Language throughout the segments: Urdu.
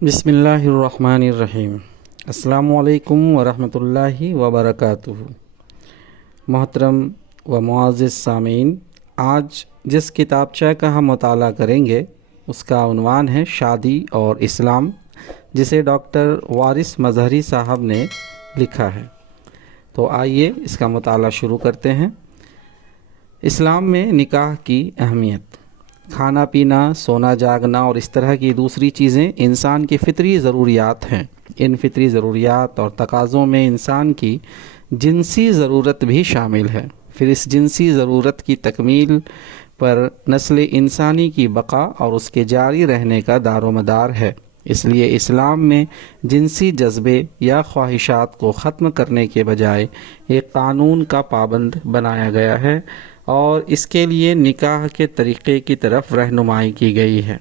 بسم اللہ الرحمن الرحیم۔ السلام علیکم ورحمۃ اللہ وبرکاتہ۔ محترم و معزز سامعین، آج جس کتابچہ کا ہم مطالعہ کریں گے اس کا عنوان ہے شادی اور اسلام، جسے ڈاکٹر وارث مظہری صاحب نے لکھا ہے۔ تو آئیے اس کا مطالعہ شروع کرتے ہیں۔ اسلام میں نکاح کی اہمیت۔ کھانا پینا، سونا جاگنا اور اس طرح کی دوسری چیزیں انسان کی فطری ضروریات ہیں۔ ان فطری ضروریات اور تقاضوں میں انسان کی جنسی ضرورت بھی شامل ہے۔ پھر اس جنسی ضرورت کی تکمیل پر نسل انسانی کی بقا اور اس کے جاری رہنے کا دار و مدار ہے۔ اس لیے اسلام میں جنسی جذبے یا خواہشات کو ختم کرنے کے بجائے ایک قانون کا پابند بنایا گیا ہے اور اس کے لیے نکاح کے طریقے کی طرف رہنمائی کی گئی ہے۔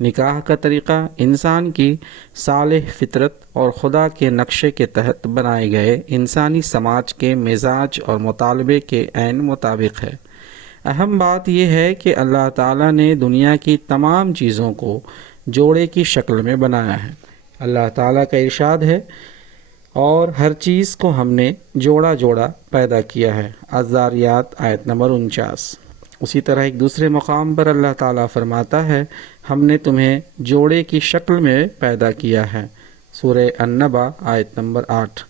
نکاح کا طریقہ انسان کی صالح فطرت اور خدا کے نقشے کے تحت بنائے گئے انسانی سماج کے مزاج اور مطالبے کے عین مطابق ہے۔ اہم بات یہ ہے کہ اللہ تعالیٰ نے دنیا کی تمام چیزوں کو جوڑے کی شکل میں بنایا ہے۔ اللہ تعالیٰ کا ارشاد ہے، اور ہر چیز کو ہم نے جوڑا جوڑا پیدا کیا ہے۔ الذاریات آیت نمبر 49۔ اسی طرح ایک دوسرے مقام پر اللہ تعالیٰ فرماتا ہے، ہم نے تمہیں جوڑے کی شکل میں پیدا کیا ہے۔ سورہ النبا آیت نمبر 8۔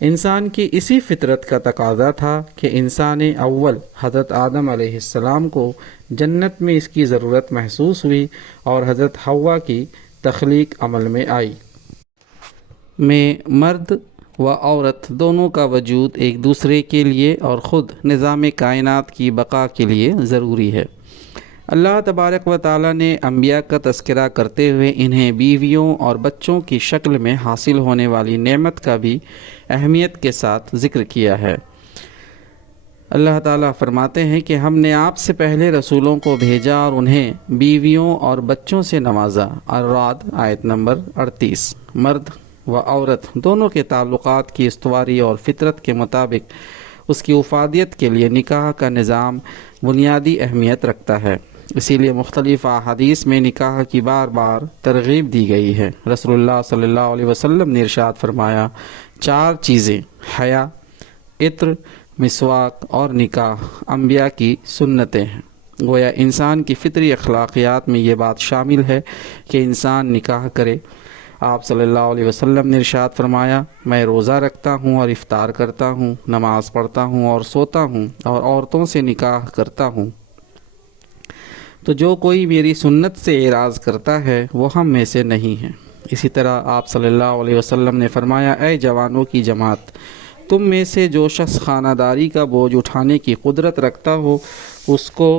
انسان کی اسی فطرت کا تقاضا تھا کہ انسان اول حضرت آدم علیہ السلام کو جنت میں اس کی ضرورت محسوس ہوئی اور حضرت حوا کی تخلیق عمل میں آئی۔ میں مرد و عورت دونوں کا وجود ایک دوسرے کے لیے اور خود نظام کائنات کی بقا کے لیے ضروری ہے۔ اللہ تبارک و تعالیٰ نے انبیاء کا تذکرہ کرتے ہوئے انہیں بیویوں اور بچوں کی شکل میں حاصل ہونے والی نعمت کا بھی اہمیت کے ساتھ ذکر کیا ہے۔ اللہ تعالیٰ فرماتے ہیں کہ ہم نے آپ سے پہلے رسولوں کو بھیجا اور انہیں بیویوں اور بچوں سے نوازا۔ الرعد آیت نمبر 38۔ مرد و عورت دونوں کے تعلقات کی استواری اور فطرت کے مطابق اس کی افادیت کے لیے نکاح کا نظام بنیادی اہمیت رکھتا ہے۔ اسی لیے مختلف احادیث میں نکاح کی بار بار ترغیب دی گئی ہے۔ رسول اللہ صلی اللہ علیہ وسلم نے ارشاد فرمایا، 4 چیزیں حیا، عطر، مسواک اور نکاح انبیاء کی سنتیں ہیں۔ گویا انسان کی فطری اخلاقیات میں یہ بات شامل ہے کہ انسان نکاح کرے۔ آپ صلی اللہ علیہ وسلم نے ارشاد فرمایا، میں روزہ رکھتا ہوں اور افطار کرتا ہوں، نماز پڑھتا ہوں اور سوتا ہوں اور عورتوں سے نکاح کرتا ہوں، تو جو کوئی میری سنت سے اعراض کرتا ہے وہ ہم میں سے نہیں ہے۔ اسی طرح آپ صلی اللہ علیہ وسلم نے فرمایا، اے جوانوں کی جماعت، تم میں سے جو شخص خانہ داری کا بوجھ اٹھانے کی قدرت رکھتا ہو اس کو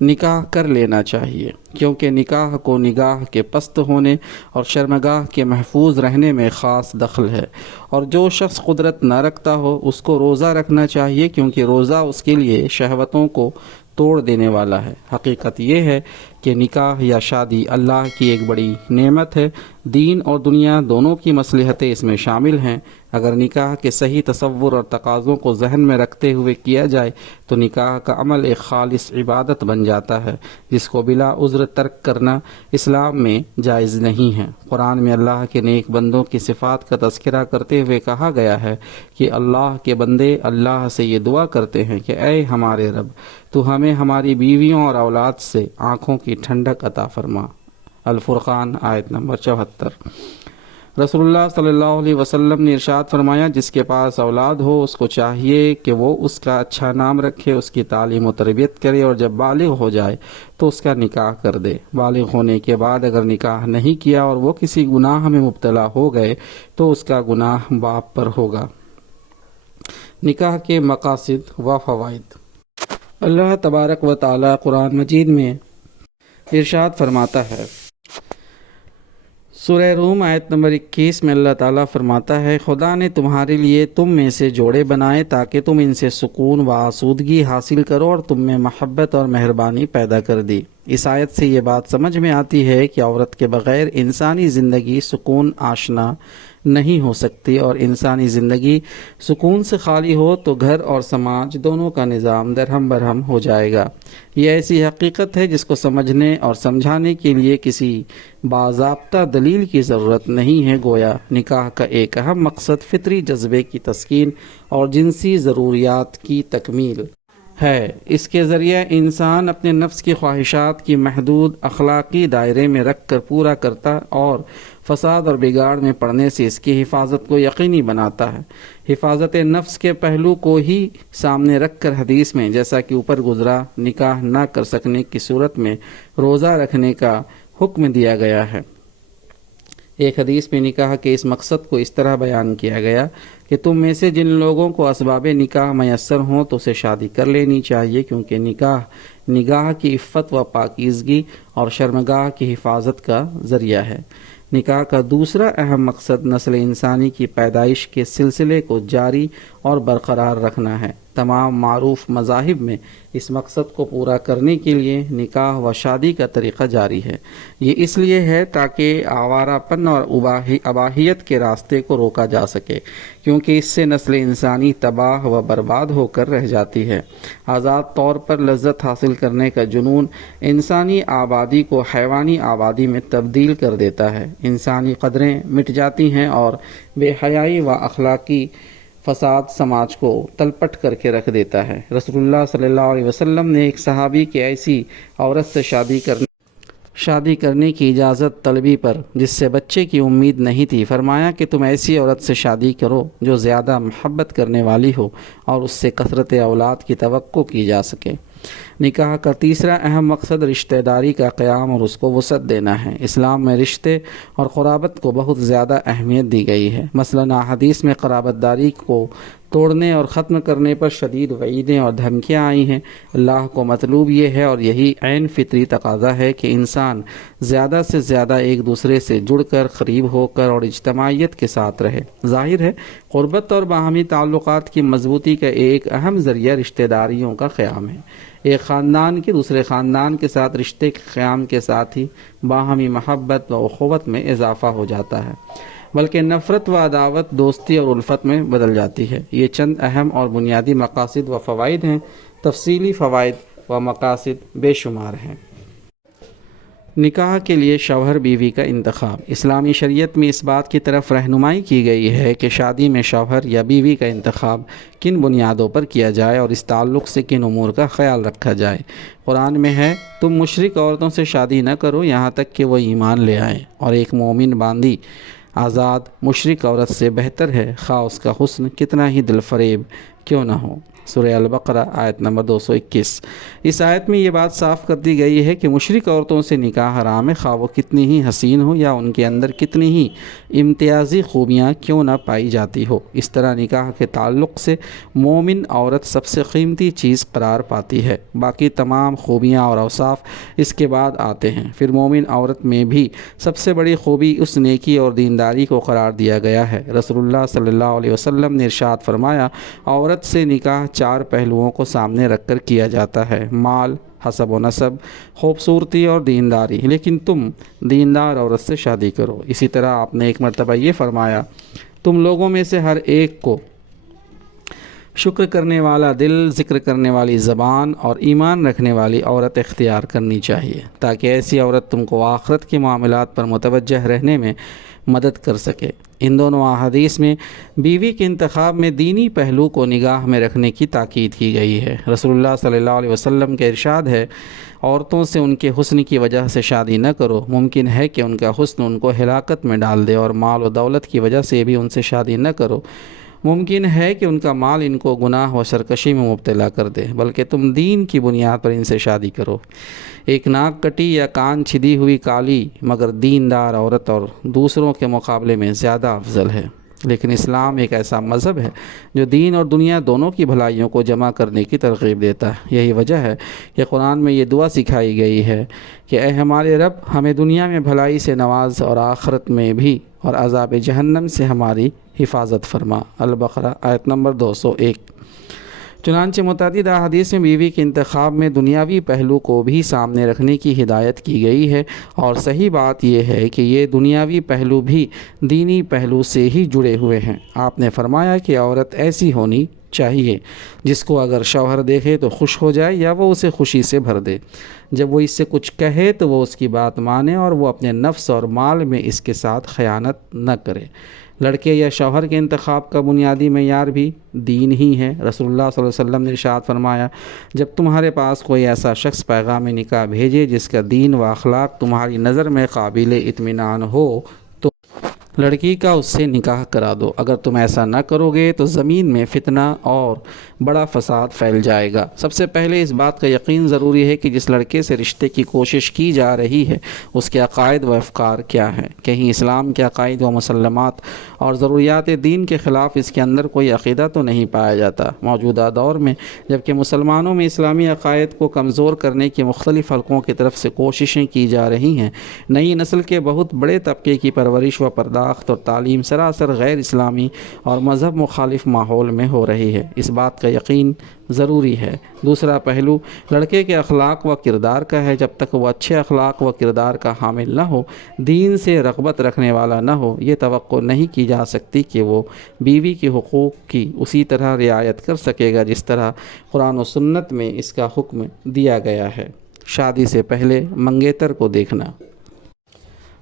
نکاح کر لینا چاہیے، کیونکہ نکاح کو نگاہ کے پست ہونے اور شرمگاہ کے محفوظ رہنے میں خاص دخل ہے۔ اور جو شخص قدرت نہ رکھتا ہو اس کو روزہ رکھنا چاہیے، کیونکہ روزہ اس کے لیے شہوتوں کو توڑ دینے والا ہے۔ حقیقت یہ ہے کہ نکاح یا شادی اللہ کی ایک بڑی نعمت ہے۔ دین اور دنیا دونوں کی مصلحتیں اس میں شامل ہیں۔ اگر نکاح کے صحیح تصور اور تقاضوں کو ذہن میں رکھتے ہوئے کیا جائے تو نکاح کا عمل ایک خالص عبادت بن جاتا ہے، جس کو بلا عذر ترک کرنا اسلام میں جائز نہیں ہے۔ قرآن میں اللہ کے نیک بندوں کی صفات کا تذکرہ کرتے ہوئے کہا گیا ہے کہ اللہ کے بندے اللہ سے یہ دعا کرتے ہیں کہ اے ہمارے رب، تو ہمیں ہماری بیویوں اور اولاد سے آنکھوں کی ٹھنڈک عطا فرما۔ الفرقان آیت نمبر 74۔ رسول اللہ صلی اللہ علیہ وسلم نے ارشاد فرمایا، جس کے پاس اولاد ہو اس کو چاہیے کہ وہ اس کا اچھا نام رکھے، اس کی تعلیم و تربیت کرے، اور جب بالغ ہو جائے تو اس کا نکاح کر دے۔ بالغ ہونے کے بعد اگر نکاح نہیں کیا اور وہ کسی گناہ میں مبتلا ہو گئے تو اس کا گناہ باپ پر ہوگا۔ نکاح کے مقاصد و فوائد۔ اللہ تبارک و تعالی قرآن مجید میں ارشاد فرماتا ہے، سورہ روم آیت نمبر 21 میں اللہ تعالیٰ فرماتا ہے، خدا نے تمہارے لیے تم میں سے جوڑے بنائے تاکہ تم ان سے سکون و آسودگی حاصل کرو اور تم میں محبت اور مہربانی پیدا کر دی۔ اس آیت سے یہ بات سمجھ میں آتی ہے کہ عورت کے بغیر انسانی زندگی سکون آشنا نہیں ہو سکتی، اور انسانی زندگی سکون سے خالی ہو تو گھر اور سماج دونوں کا نظام درہم برہم ہو جائے گا۔ یہ ایسی حقیقت ہے جس کو سمجھنے اور سمجھانے کے لیے کسی باضابطہ دلیل کی ضرورت نہیں ہے۔ گویا نکاح کا ایک اہم مقصد فطری جذبے کی تسکین اور جنسی ضروریات کی تکمیل ہے۔ اس کے ذریعے انسان اپنے نفس کی خواہشات کی محدود اخلاقی دائرے میں رکھ کر پورا کرتا اور فساد اور بگاڑ میں پڑنے سے اس کی حفاظت کو یقینی بناتا ہے۔ حفاظت نفس کے پہلو کو ہی سامنے رکھ کر حدیث میں جیسا کہ اوپر گزرا نکاح نہ کر سکنے کی صورت میں روزہ رکھنے کا حکم دیا گیا ہے۔ ایک حدیث میں نکاح کے اس مقصد کو اس طرح بیان کیا گیا کہ تم میں سے جن لوگوں کو اسباب نکاح میسر ہوں تو اسے شادی کر لینی چاہیے، کیونکہ نکاح نگاہ کی عفت و پاکیزگی اور شرمگاہ کی حفاظت کا ذریعہ ہے۔ نکاح کا دوسرا اہم مقصد نسل انسانی کی پیدائش کے سلسلے کو جاری اور برقرار رکھنا ہے۔ تمام معروف مذاہب میں اس مقصد کو پورا کرنے کے لیے نکاح و شادی کا طریقہ جاری ہے۔ یہ اس لیے ہے تاکہ آوارہ پن اور اباحیت کے راستے کو روکا جا سکے، کیونکہ اس سے نسل انسانی تباہ و برباد ہو کر رہ جاتی ہے۔ آزاد طور پر لذت حاصل کرنے کا جنون انسانی آبادی کو حیوانی آبادی میں تبدیل کر دیتا ہے۔ انسانی قدریں مٹ جاتی ہیں اور بے حیائی و اخلاقی فساد سماج کو تلپٹ کر کے رکھ دیتا ہے۔ رسول اللہ صلی اللہ علیہ وسلم نے ایک صحابی کی ایسی عورت سے شادی کرنے کی اجازت طلبی پر جس سے بچے کی امید نہیں تھی، فرمایا کہ تم ایسی عورت سے شادی کرو جو زیادہ محبت کرنے والی ہو اور اس سے کثرت اولاد کی توقع کی جا سکے۔ نکاح کا تیسرا اہم مقصد رشتہ داری کا قیام اور اس کو وسعت دینا ہے۔ اسلام میں رشتے اور قرابت کو بہت زیادہ اہمیت دی گئی ہے۔ مثلاً احادیث میں قرابت داری کو توڑنے اور ختم کرنے پر شدید وعیدیں اور دھمکیاں آئی ہیں۔ اللہ کو مطلوب یہ ہے اور یہی عین فطری تقاضا ہے کہ انسان زیادہ سے زیادہ ایک دوسرے سے جڑ کر، قریب ہو کر اور اجتماعیت کے ساتھ رہے۔ ظاہر ہے قربت اور باہمی تعلقات کی مضبوطی کا ایک اہم ذریعہ رشتہ داریوں کا قیام ہے۔ ایک خاندان کے دوسرے خاندان کے ساتھ رشتے کے قیام کے ساتھ ہی باہمی محبت و اخوت میں اضافہ ہو جاتا ہے، بلکہ نفرت و عداوت دوستی اور الفت میں بدل جاتی ہے۔ یہ چند اہم اور بنیادی مقاصد و فوائد ہیں، تفصیلی فوائد و مقاصد بے شمار ہیں۔ نکاح کے لیے شوہر بیوی کا انتخاب۔ اسلامی شریعت میں اس بات کی طرف رہنمائی کی گئی ہے کہ شادی میں شوہر یا بیوی کا انتخاب کن بنیادوں پر کیا جائے اور اس تعلق سے کن امور کا خیال رکھا جائے۔ قرآن میں ہے تم مشرک عورتوں سے شادی نہ کرو یہاں تک کہ وہ ایمان لے آئیں، اور ایک مومن باندی آزاد مشرک عورت سے بہتر ہے، خواہ اس کا حسن کتنا ہی دل فریب کیوں نہ ہو۔ سورہ البقرہ آیت نمبر 221۔ اس آیت میں یہ بات صاف کر دی گئی ہے کہ مشرک عورتوں سے نکاح حرام ہے، خواہ وہ کتنی ہی حسین ہو یا ان کے اندر کتنی ہی امتیازی خوبیاں کیوں نہ پائی جاتی ہو۔ اس طرح نکاح کے تعلق سے مومن عورت سب سے قیمتی چیز قرار پاتی ہے، باقی تمام خوبیاں اور اوصاف اس کے بعد آتے ہیں۔ پھر مومن عورت میں بھی سب سے بڑی خوبی اس نیکی اور دینداری کو قرار دیا گیا ہے۔ رسول اللہ صلی اللہ علیہ وسلم نے ارشاد فرمایا، عورت سے نکاح 4 پہلوؤں کو سامنے رکھ کر کیا جاتا ہے: مال، حسب و نسب، خوبصورتی اور دینداری، لیکن تم دیندار عورت سے شادی کرو۔ اسی طرح آپ نے ایک مرتبہ یہ فرمایا، تم لوگوں میں سے ہر ایک کو شکر کرنے والا دل، ذکر کرنے والی زبان اور ایمان رکھنے والی عورت اختیار کرنی چاہیے، تاکہ ایسی عورت تم کو آخرت کے معاملات پر متوجہ رہنے میں مدد کر سکے۔ ان دونوں احادیث میں بیوی کے انتخاب میں دینی پہلو کو نگاہ میں رکھنے کی تاکید کی گئی ہے۔ رسول اللہ صلی اللہ علیہ وسلم کا ارشاد ہے، عورتوں سے ان کے حسن کی وجہ سے شادی نہ کرو، ممکن ہے کہ ان کا حسن ان کو ہلاکت میں ڈال دے، اور مال و دولت کی وجہ سے بھی ان سے شادی نہ کرو، ممکن ہے کہ ان کا مال ان کو گناہ و سرکشی میں مبتلا کر دے، بلکہ تم دین کی بنیاد پر ان سے شادی کرو۔ ایک ناک کٹی یا کان چھدی ہوئی کالی مگر دیندار عورت اور دوسروں کے مقابلے میں زیادہ افضل ہے۔ لیکن اسلام ایک ایسا مذہب ہے جو دین اور دنیا دونوں کی بھلائیوں کو جمع کرنے کی ترغیب دیتا ہے۔ یہی وجہ ہے کہ قرآن میں یہ دعا سکھائی گئی ہے کہ اے ہمارے رب، ہمیں دنیا میں بھلائی سے نواز اور آخرت میں بھی، اور عذاب جہنم سے ہماری حفاظت فرما۔ البقرہ آیت نمبر 201۔ چنانچہ متعدد احادیث میں بیوی کے انتخاب میں دنیاوی پہلو کو بھی سامنے رکھنے کی ہدایت کی گئی ہے، اور صحیح بات یہ ہے کہ یہ دنیاوی پہلو بھی دینی پہلو سے ہی جڑے ہوئے ہیں۔ آپ نے فرمایا کہ عورت ایسی ہونی چاہیے جس کو اگر شوہر دیکھے تو خوش ہو جائے یا وہ اسے خوشی سے بھر دے، جب وہ اس سے کچھ کہے تو وہ اس کی بات مانے اور وہ اپنے نفس اور مال میں اس کے ساتھ خیانت نہ کرے۔ لڑکے یا شوہر کے انتخاب کا بنیادی معیار بھی دین ہی ہے۔ رسول اللہ صلی اللہ علیہ وسلم نے ارشاد فرمایا، جب تمہارے پاس کوئی ایسا شخص پیغام نکاح بھیجے جس کا دین و اخلاق تمہاری نظر میں قابل اطمینان ہو تو لڑکی کا اس سے نکاح کرا دو۔ اگر تم ایسا نہ کرو گے تو زمین میں فتنہ اور بڑا فساد پھیل جائے گا۔ سب سے پہلے اس بات کا یقین ضروری ہے کہ جس لڑکے سے رشتے کی کوشش کی جا رہی ہے اس کے عقائد و افکار کیا ہیں۔ کہیں اسلام کے عقائد و مسلمات اور ضروریات دین کے خلاف اس کے اندر کوئی عقیدہ تو نہیں پایا جاتا۔ موجودہ دور میں جبکہ مسلمانوں میں اسلامی عقائد کو کمزور کرنے کی مختلف حلقوں کی طرف سے کوششیں کی جا رہی ہیں، نئی نسل کے بہت بڑے طبقے کی پرورش و پرداخت اور تعلیم سراسر غیر اسلامی اور مذہب مخالف ماحول میں ہو رہی ہے، اس بات کا یقین ضروری ہے۔ دوسرا پہلو لڑکے کے اخلاق و کردار کا ہے۔ جب تک وہ اچھے اخلاق و کردار کا حامل نہ ہو، دین سے رغبت رکھنے والا نہ ہو، یہ توقع نہیں کی جا سکتی کہ وہ بیوی کے حقوق کی اسی طرح رعایت کر سکے گا جس طرح قرآن و سنت میں اس کا حکم دیا گیا ہے۔ شادی سے پہلے منگیتر کو دیکھنا۔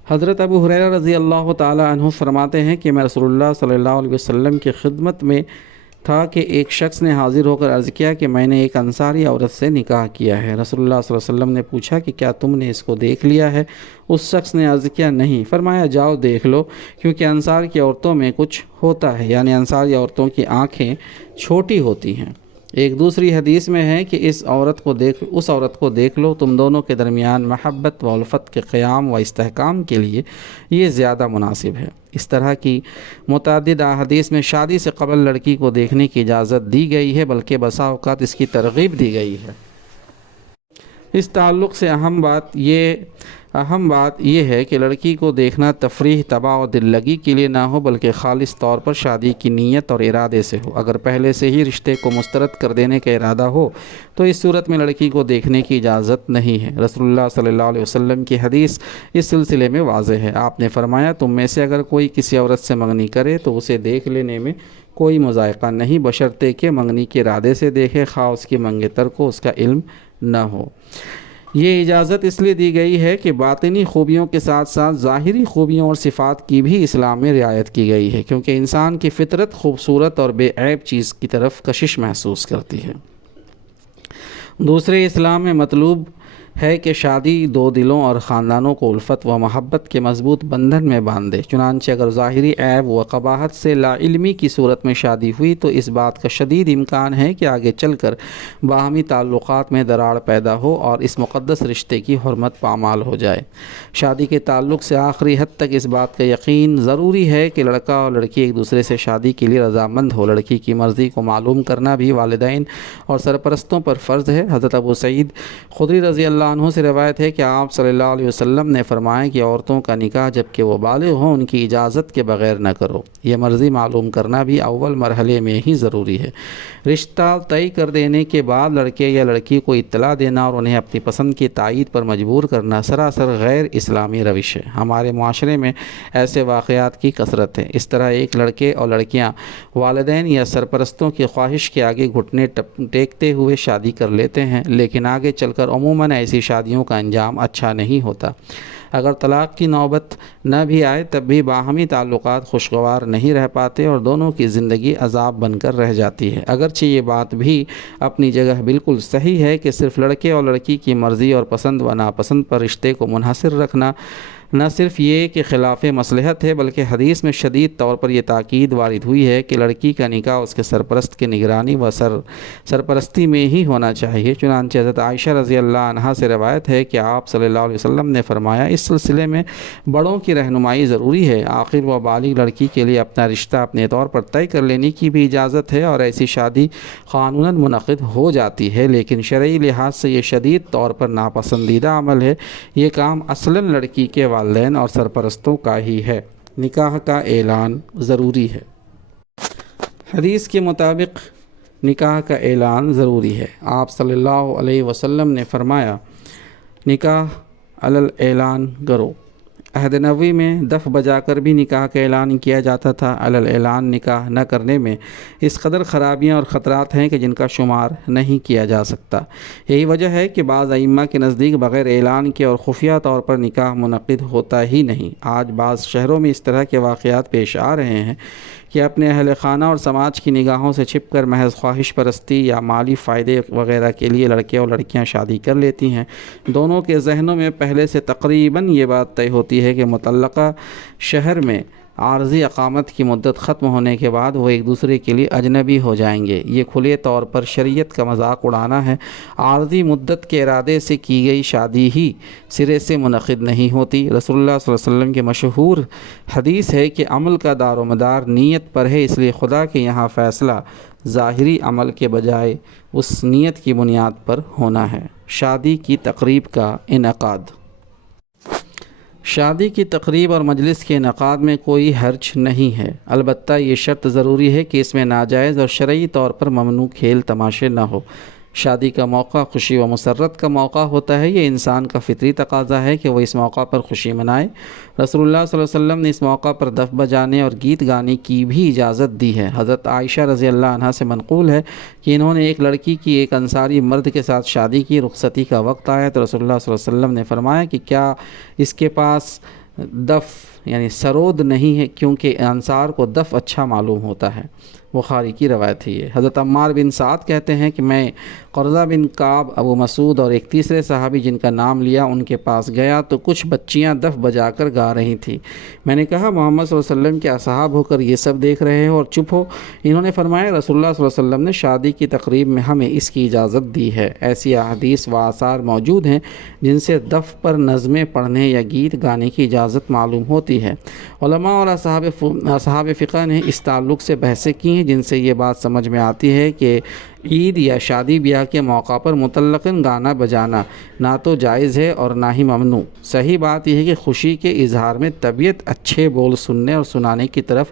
حضرت ابو ہریرہ رضی اللہ تعالی عنہ فرماتے ہیں کہ میں رسول اللہ صلی اللہ علیہ وسلم کی خدمت میں تھا کہ ایک شخص نے حاضر ہو کر عرض کیا کہ میں نے ایک انصاری عورت سے نکاح کیا ہے۔ رسول اللہ صلی اللہ علیہ وسلم نے پوچھا کہ کیا تم نے اس کو دیکھ لیا ہے؟ اس شخص نے عرض کیا نہیں۔ فرمایا جاؤ دیکھ لو، کیونکہ انصار کی عورتوں میں کچھ ہوتا ہے، یعنی انصاری عورتوں کی آنکھیں چھوٹی ہوتی ہیں۔ ایک دوسری حدیث میں ہے کہ اس عورت کو دیکھ لو، تم دونوں کے درمیان محبت و الفت کے قیام و استحکام کے لیے یہ زیادہ مناسب ہے۔ اس طرح کی متعدد احادیث میں شادی سے قبل لڑکی کو دیکھنے کی اجازت دی گئی ہے، بلکہ بسا اوقات اس کی ترغیب دی گئی ہے۔ اس تعلق سے اہم بات یہ ہے کہ لڑکی کو دیکھنا تفریح، تباہ و دل لگی کے لیے نہ ہو، بلکہ خالص طور پر شادی کی نیت اور ارادے سے ہو۔ اگر پہلے سے ہی رشتے کو مسترد کر دینے کا ارادہ ہو تو اس صورت میں لڑکی کو دیکھنے کی اجازت نہیں ہے۔ رسول اللہ صلی اللہ علیہ وسلم کی حدیث اس سلسلے میں واضح ہے۔ آپ نے فرمایا، تم میں سے اگر کوئی کسی عورت سے منگنی کرے تو اسے دیکھ لینے میں کوئی مضائقہ نہیں، بشرطے کہ منگنی کے ارادے سے دیکھے، خواہ اس کی منگیتر کو اس کا علم نہ ہو۔ یہ اجازت اس لیے دی گئی ہے کہ باطنی خوبیوں کے ساتھ ساتھ ظاہری خوبیوں اور صفات کی بھی اسلام میں رعایت کی گئی ہے، کیونکہ انسان کی فطرت خوبصورت اور بے عیب چیز کی طرف کشش محسوس کرتی ہے۔ دوسرے اسلام میں مطلوب ہے کہ شادی دو دلوں اور خاندانوں کو الفت و محبت کے مضبوط بندھن میں باندھے۔ چنانچہ اگر ظاہری عیب و قباحت سے لا علمی کی صورت میں شادی ہوئی تو اس بات کا شدید امکان ہے کہ آگے چل کر باہمی تعلقات میں دراڑ پیدا ہو اور اس مقدس رشتے کی حرمت پامال ہو جائے۔ شادی کے تعلق سے آخری حد تک اس بات کا یقین ضروری ہے کہ لڑکا اور لڑکی ایک دوسرے سے شادی کے لیے رضامند ہو۔ لڑکی کی مرضی کو معلوم کرنا بھی والدین اور سرپرستوں پر فرض ہے۔ حضرت ابو سعید خدری رضی اللہ عنہ سے روایت ہے کہ آپ صلی اللہ علیہ وسلم نے فرمایا کہ عورتوں کا نکاح جب کہ وہ بالغ ہوں ان کی اجازت کے بغیر نہ کرو۔ یہ مرضی معلوم کرنا بھی اول مرحلے میں ہی ضروری ہے۔ رشتہ طے کر دینے کے بعد لڑکے یا لڑکی کو اطلاع دینا اور انہیں اپنی پسند کی تائید پر مجبور کرنا سراسر غیر اسلامی روش ہے۔ ہمارے معاشرے میں ایسے واقعات کی کثرت ہے۔ اس طرح ایک لڑکے اور لڑکیاں والدین یا سرپرستوں کی خواہش کے آگے گھٹنے ٹیکتے ہوئے شادی کر لیتے ہیں، لیکن آگے چل کر عموماً ایسی شادیوں کا انجام اچھا نہیں ہوتا۔ اگر طلاق کی نوبت نہ بھی آئے تب بھی باہمی تعلقات خوشگوار نہیں رہ پاتے اور دونوں کی زندگی عذاب بن کر رہ جاتی ہے۔ اگرچہ یہ بات بھی اپنی جگہ بالکل صحیح ہے کہ صرف لڑکے اور لڑکی کی مرضی اور پسند و ناپسند پر رشتے کو منحصر رکھنا نہ صرف یہ کہ خلاف مصلحت ہے، بلکہ حدیث میں شدید طور پر یہ تاکید وارد ہوئی ہے کہ لڑکی کا نکاح اس کے سرپرست کی نگرانی و سرپرستی میں ہی ہونا چاہیے۔ چنانچہ حضرت عائشہ رضی اللہ عنہا سے روایت ہے کہ آپ صلی اللہ علیہ وسلم نے فرمایا، اس سلسلے میں بڑوں کی رہنمائی ضروری ہے۔ آخر وہ بالغ لڑکی کے لیے اپنا رشتہ اپنے طور پر طے کر لینے کی بھی اجازت ہے اور ایسی شادی قانوناً منعقد ہو جاتی ہے، لیکن شرعی لحاظ سے یہ شدید طور پر ناپسندیدہ عمل ہے۔ یہ کام اصلاً لڑکی کے والدین اور سرپرستوں کا ہی ہے۔ نکاح کا اعلان ضروری ہے۔ حدیث کے مطابق نکاح کا اعلان ضروری ہے۔ آپ صلی اللہ علیہ وسلم نے فرمایا، نکاح علی الاعلان کرو۔ عہد نبوی میں دف بجا کر بھی نکاح کا اعلان کیا جاتا تھا۔ علی الاعلان نکاح نہ کرنے میں اس قدر خرابیاں اور خطرات ہیں کہ جن کا شمار نہیں کیا جا سکتا۔ یہی وجہ ہے کہ بعض ائمہ کے نزدیک بغیر اعلان کے اور خفیہ طور پر نکاح منعقد ہوتا ہی نہیں۔ آج بعض شہروں میں اس طرح کے واقعات پیش آ رہے ہیں کہ اپنے اہل خانہ اور سماج کی نگاہوں سے چھپ کر محض خواہش پرستی یا مالی فائدے وغیرہ کے لیے لڑکے اور لڑکیاں شادی کر لیتی ہیں۔ دونوں کے ذہنوں میں پہلے سے تقریباً یہ بات طے ہوتی ہے کہ متعلقہ شہر میں عارضی اقامت کی مدت ختم ہونے کے بعد وہ ایک دوسرے کے لیے اجنبی ہو جائیں گے۔ یہ کھلے طور پر شریعت کا مذاق اڑانا ہے۔ عارضی مدت کے ارادے سے کی گئی شادی ہی سرے سے منعقد نہیں ہوتی۔ رسول اللہ صلی اللہ علیہ وسلم کی مشہور حدیث ہے کہ عمل کا دار و مدار نیت پر ہے، اس لیے خدا کے یہاں فیصلہ ظاہری عمل کے بجائے اس نیت کی بنیاد پر ہونا ہے۔ شادی کی تقریب کا انعقاد۔ شادی کی تقریب اور مجلس کے انعقاد میں کوئی حرج نہیں ہے، البتہ یہ شرط ضروری ہے کہ اس میں ناجائز اور شرعی طور پر ممنوع کھیل تماشے نہ ہو۔ شادی کا موقع خوشی و مسرت کا موقع ہوتا ہے۔ یہ انسان کا فطری تقاضا ہے کہ وہ اس موقع پر خوشی منائے۔ رسول اللہ صلی اللہ علیہ وسلم نے اس موقع پر دف بجانے اور گیت گانے کی بھی اجازت دی ہے۔ حضرت عائشہ رضی اللہ عنہا سے منقول ہے کہ انہوں نے ایک لڑکی کی ایک انصاری مرد کے ساتھ شادی کی۔ رخصتی کا وقت آیا تو رسول اللہ صلی اللہ علیہ وسلم نے فرمایا کہ کیا اس کے پاس دف یعنی سرود نہیں ہے، کیونکہ انصار کو دف اچھا معلوم ہوتا ہے۔ بخاری کی روایت ہے یہ۔ حضرت عمار بن سعد کہتے ہیں کہ میں قرظہ بن کعب، ابو مسعود اور ایک تیسرے صحابی جن کا نام لیا ان کے پاس گیا تو کچھ بچیاں دف بجا کر گا رہی تھیں۔ میں نے کہا، محمد صلی اللہ علیہ وسلم کے اصحاب ہو کر یہ سب دیکھ رہے ہو اور چپ ہو؟ انہوں نے فرمایا، رسول اللہ صلی اللہ علیہ وسلم نے شادی کی تقریب میں ہمیں اس کی اجازت دی ہے۔ ایسی احادیث و آثار موجود ہیں جن سے دف پر نظمیں پڑھنے یا گیت گانے کی اجازت معلوم ہوتی ہے۔ علماء اور اصحاب فقہ نے اس تعلق سے بحثیں کی ہیں جن سے یہ بات سمجھ میں آتی ہے کہ عید یا شادی بیاہ کے موقع پر مطلقاً گانا بجانا نہ تو جائز ہے اور نہ ہی ممنوع۔ صحیح بات یہ ہے کہ خوشی کے اظہار میں طبیعت اچھے بول سننے اور سنانے کی طرف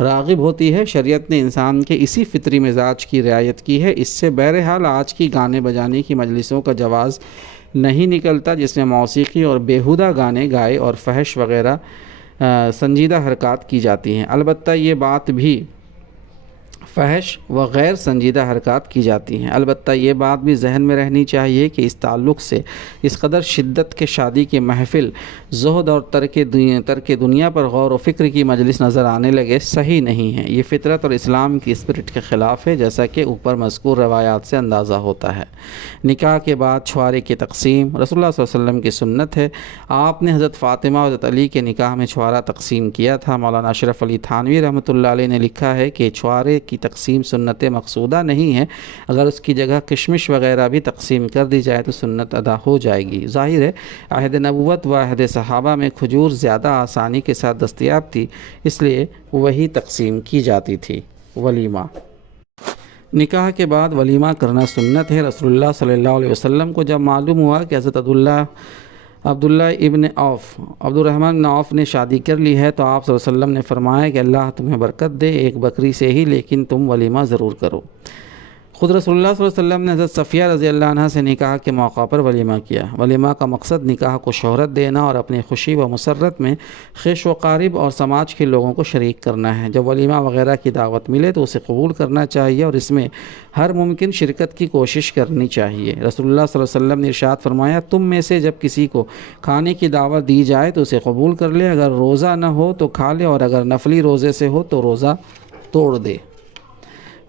راغب ہوتی ہے۔ شریعت نے انسان کے اسی فطری مزاج کی رعایت کی ہے۔ اس سے بہرحال آج کی گانے بجانے کی مجلسوں کا جواز نہیں نکلتا جس میں موسیقی اور بیہودہ گانے گائے اور فحش وغیرہ سنجیدہ حرکات کی جاتی ہیں۔ البتہ یہ بات بھی فحش و غیر سنجیدہ حرکات کی جاتی ہیں۔ البتہ یہ بات بھی ذہن میں رہنی چاہیے کہ اس تعلق سے اس قدر شدت کے شادی کے محفل زہد اور ترک دنیا پر غور و فکر کی مجلس نظر آنے لگے صحیح نہیں ہے۔ یہ فطرت اور اسلام کی اسپرٹ کے خلاف ہے، جیسا کہ اوپر مذکور روایات سے اندازہ ہوتا ہے۔ نکاح کے بعد چھوارے کی تقسیم رسول اللہ صلی اللہ علیہ وسلم کی سنت ہے۔ آپ نے حضرت فاطمہ اور حضرت علی کے نکاح میں چھوارا تقسیم کیا تھا۔ مولانا اشرف علی تھانوی رحمۃ اللہ علیہ نے لکھا ہے کہ چھوارے کی تقسیم سنت مقصودہ نہیں ہے، اگر اس کی جگہ کشمش وغیرہ بھی تقسیم کر دی جائے تو سنت ادا ہو جائے گی۔ ظاہر ہے عہد نبوت و عہد صحابہ میں کھجور زیادہ آسانی کے ساتھ دستیاب تھی، اس لیے وہی تقسیم کی جاتی تھی۔ ولیمہ نکاح کے بعد ولیمہ کرنا سنت ہے۔ رسول اللہ صلی اللہ علیہ وسلم کو جب معلوم ہوا کہ حضرت عبداللہ ابن عبد الرحمن بن عوف نے شادی کر لی ہے تو آپ صلی اللہ علیہ وسلم نے فرمایا کہ اللہ تمہیں برکت دے، ایک بکری سے ہی لیکن تم ولیمہ ضرور کرو۔ خود رسول اللہ صلی اللہ علیہ وسلم نے حضرت صفیہ رضی اللہ عنہ سے نکاح کے موقع پر ولیمہ کیا۔ ولیمہ کا مقصد نکاح کو شہرت دینا اور اپنی خوشی و مسرت میں خیش و قارب اور سماج کے لوگوں کو شریک کرنا ہے۔ جب ولیمہ وغیرہ کی دعوت ملے تو اسے قبول کرنا چاہیے اور اس میں ہر ممکن شرکت کی کوشش کرنی چاہیے۔ رسول اللہ صلی اللہ علیہ وسلم نے ارشاد فرمایا، تم میں سے جب کسی کو کھانے کی دعوت دی جائے تو اسے قبول کر لے، اگر روزہ نہ ہو تو کھا لے اور اگر نفلی روزے سے ہو تو روزہ توڑ دے۔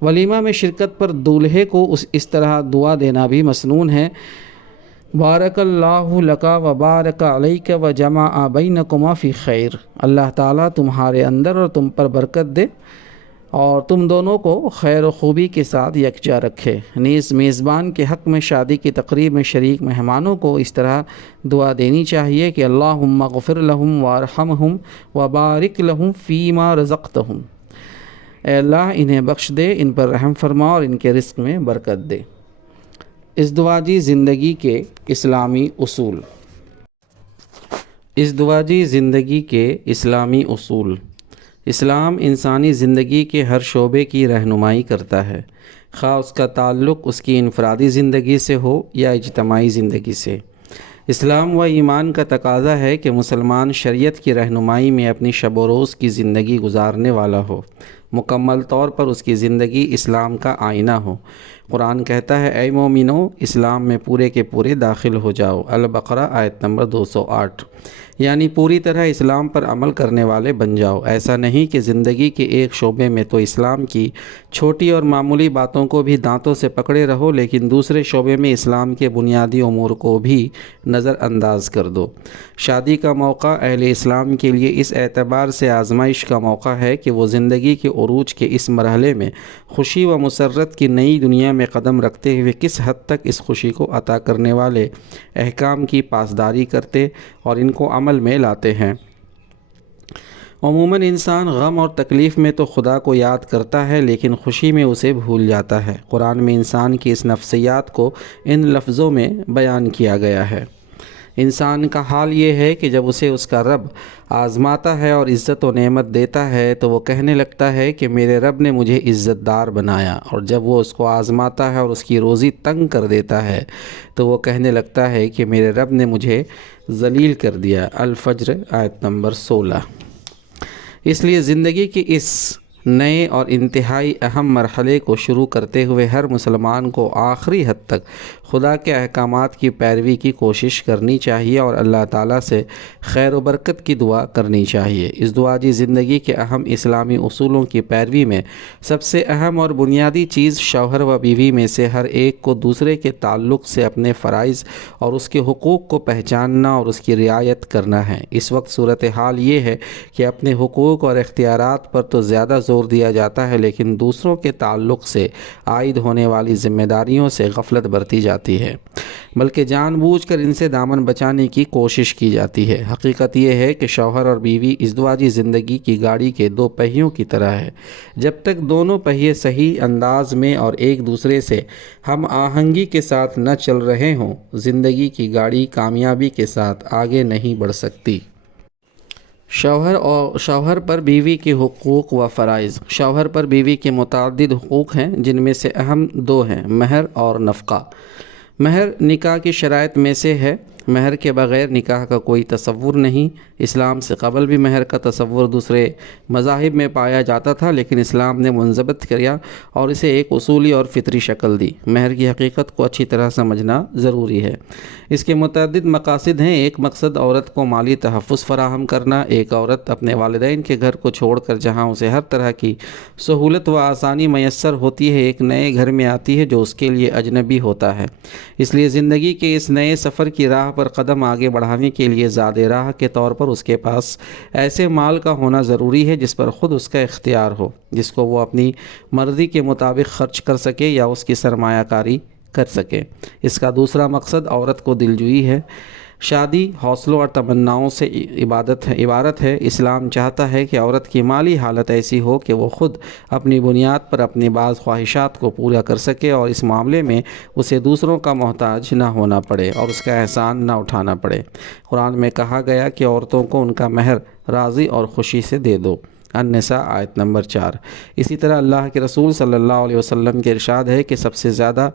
ولیمہ میں شرکت پر دولہے کو اس طرح دعا دینا بھی مسنون ہے، بارک اللہ لک و بارک علیک و جمع بینکما فی خیر۔ اللہ تعالیٰ تمہارے اندر اور تم پر برکت دے اور تم دونوں کو خیر و خوبی کے ساتھ یکجا رکھے۔ نیز میزبان کے حق میں شادی کی تقریب میں شریک مہمانوں کو اس طرح دعا دینی چاہیے کہ اللہم اغفر لہم وارحمہم وبارک لہم فیما رزقتہم۔ اے اللہ انہیں بخش دے، ان پر رحم فرما اور ان کے رزق میں برکت دے۔ ازدواجی زندگی کے اسلامی اصول۔ ازدواجی زندگی کے اسلامی اصول۔ اسلام انسانی زندگی کے ہر شعبے کی رہنمائی کرتا ہے۔ خواہ اس کا تعلق اس کی انفرادی زندگی سے ہو یا اجتماعی زندگی سے۔ اسلام و ایمان کا تقاضا ہے کہ مسلمان شریعت کی رہنمائی میں اپنی شب و روز کی زندگی گزارنے والا ہو، مکمل طور پر اس کی زندگی اسلام کا آئینہ ہو۔ قرآن کہتا ہے اے مومنو اسلام میں پورے کے پورے داخل ہو جاؤ، البقرہ آیت نمبر 208، یعنی پوری طرح اسلام پر عمل کرنے والے بن جاؤ۔ ایسا نہیں کہ زندگی کے ایک شعبے میں تو اسلام کی چھوٹی اور معمولی باتوں کو بھی دانتوں سے پکڑے رہو لیکن دوسرے شعبے میں اسلام کے بنیادی امور کو بھی نظر انداز کر دو۔ شادی کا موقع اہل اسلام کے لیے اس اعتبار سے آزمائش کا موقع ہے کہ وہ زندگی کے عروج کے اس مرحلے میں خوشی و مسرت کی نئی دنیا میں قدم رکھتے ہوئے کس حد تک اس خوشی کو عطا کرنے والے احکام کی پاسداری کرتے اور ان کو عمل میں لاتے ہیں۔ عموماً انسان غم اور تکلیف میں تو خدا کو یاد کرتا ہے لیکن خوشی میں اسے بھول جاتا ہے۔ قرآن میں انسان کی اس نفسیات کو ان لفظوں میں بیان کیا گیا ہے۔ انسان کا حال یہ ہے کہ جب اسے اس کا رب آزماتا ہے اور عزت و نعمت دیتا ہے تو وہ کہنے لگتا ہے کہ میرے رب نے مجھے عزت دار بنایا، اور جب وہ اس کو آزماتا ہے اور اس کی روزی تنگ کر دیتا ہے تو وہ کہنے لگتا ہے کہ میرے رب نے مجھے ذلیل کر دیا۔ الفجر آیت نمبر 16۔ اس لیے زندگی کے اس نئے اور انتہائی اہم مرحلے کو شروع کرتے ہوئے ہر مسلمان کو آخری حد تک خدا کے احکامات کی پیروی کی کوشش کرنی چاہیے اور اللہ تعالیٰ سے خیر و برکت کی دعا کرنی چاہیے۔ اس دعاجی زندگی کے اہم اسلامی اصولوں کی پیروی میں سب سے اہم اور بنیادی چیز شوہر و بیوی میں سے ہر ایک کو دوسرے کے تعلق سے اپنے فرائض اور اس کے حقوق کو پہچاننا اور اس کی رعایت کرنا ہے۔ اس وقت صورتحال یہ ہے کہ اپنے حقوق اور اختیارات پر تو زیادہ زور دیا جاتا ہے لیکن دوسروں کے تعلق سے عائد ہونے والی ذمہ داریوں سے غفلت برتی جاتی ہے، بلکہ جان بوجھ کر ان سے دامن بچانے کی کوشش کی جاتی ہے۔ حقیقت یہ ہے کہ شوہر اور بیوی ازدواجی زندگی کی گاڑی کے دو پہیوں کی طرح ہے۔ جب تک دونوں پہیے صحیح انداز میں اور ایک دوسرے سے ہم آہنگی کے ساتھ نہ چل رہے ہوں، زندگی کی گاڑی کامیابی کے ساتھ آگے نہیں بڑھ سکتی۔ شوہر پر بیوی کے حقوق و فرائض۔ شوہر پر بیوی کے متعدد حقوق ہیں جن میں سے اہم دو ہیں، مہر اور نفقہ۔ مہر نکاح کی شرائط میں سے ہے۔ مہر کے بغیر نکاح کا کوئی تصور نہیں۔ اسلام سے قبل بھی مہر کا تصور دوسرے مذاہب میں پایا جاتا تھا لیکن اسلام نے منضبط کیا اور اسے ایک اصولی اور فطری شکل دی۔ مہر کی حقیقت کو اچھی طرح سمجھنا ضروری ہے۔ اس کے متعدد مقاصد ہیں۔ ایک مقصد عورت کو مالی تحفظ فراہم کرنا۔ ایک عورت اپنے والدین کے گھر کو چھوڑ کر جہاں اسے ہر طرح کی سہولت و آسانی میسر ہوتی ہے ایک نئے گھر میں آتی ہے جو اس کے لیے اجنبی ہوتا ہے۔ اس لیے زندگی کے اس نئے سفر کی راہ پر قدم آگے بڑھانے کے لیے زاد راہ کے طور پر اس کے پاس ایسے مال کا ہونا ضروری ہے جس پر خود اس کا اختیار ہو، جس کو وہ اپنی مرضی کے مطابق خرچ کر سکے یا اس کی سرمایہ کاری کر سکے۔ اس کا دوسرا مقصد عورت کو دلجوئی ہے۔ شادی حوصلوں اور تمناؤں سے عبارت ہے۔ اسلام چاہتا ہے کہ عورت کی مالی حالت ایسی ہو کہ وہ خود اپنی بنیاد پر اپنی بعض خواہشات کو پورا کر سکے اور اس معاملے میں اسے دوسروں کا محتاج نہ ہونا پڑے اور اس کا احسان نہ اٹھانا پڑے۔ قرآن میں کہا گیا کہ عورتوں کو ان کا مہر راضی اور خوشی سے دے دو، النساء آیت نمبر 4۔ اسی طرح اللہ کے رسول صلی اللہ علیہ وسلم کے ارشاد ہے کہ سب سے زیادہ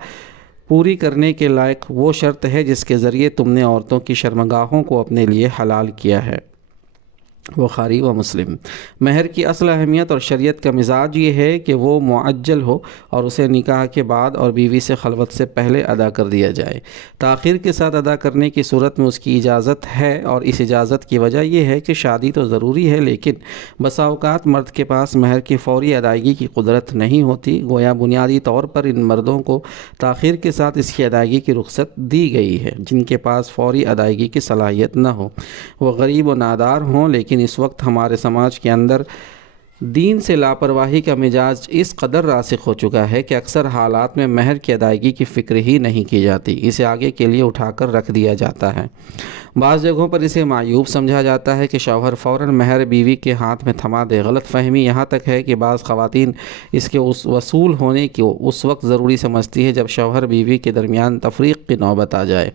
پوری کرنے کے لائق وہ شرط ہے جس کے ذریعے تم نے عورتوں کی شرمگاہوں کو اپنے لیے حلال کیا ہے، بخاری و مسلم۔ مہر کی اصل اہمیت اور شریعت کا مزاج یہ ہے کہ وہ معجل ہو اور اسے نکاح کے بعد اور بیوی سے خلوت سے پہلے ادا کر دیا جائے۔ تاخیر کے ساتھ ادا کرنے کی صورت میں اس کی اجازت ہے اور اس اجازت کی وجہ یہ ہے کہ شادی تو ضروری ہے لیکن بسا اوقات مرد کے پاس مہر کی فوری ادائیگی کی قدرت نہیں ہوتی، گویا بنیادی طور پر ان مردوں کو تاخیر کے ساتھ اس کی ادائیگی کی رخصت دی گئی ہے جن کے پاس فوری ادائیگی کی صلاحیت نہ ہو، وہ غریب و نادار ہوں۔ لیکن اس وقت ہمارے سماج کے اندر دین سے لاپرواہی کا مزاج اس قدر راسخ ہو چکا ہے کہ اکثر حالات میں مہر کی ادائیگی کی فکر ہی نہیں کی جاتی، اسے آگے کے لیے اٹھا کر رکھ دیا جاتا ہے۔ بعض جگہوں پر اسے معیوب سمجھا جاتا ہے کہ شوہر فوراً مہر بیوی کے ہاتھ میں تھما دے۔ غلط فہمی یہاں تک ہے کہ بعض خواتین اس کے وصول ہونے کو اس وقت ضروری سمجھتی ہے جب شوہر بیوی کے درمیان تفریق کی نوبت آ جائے۔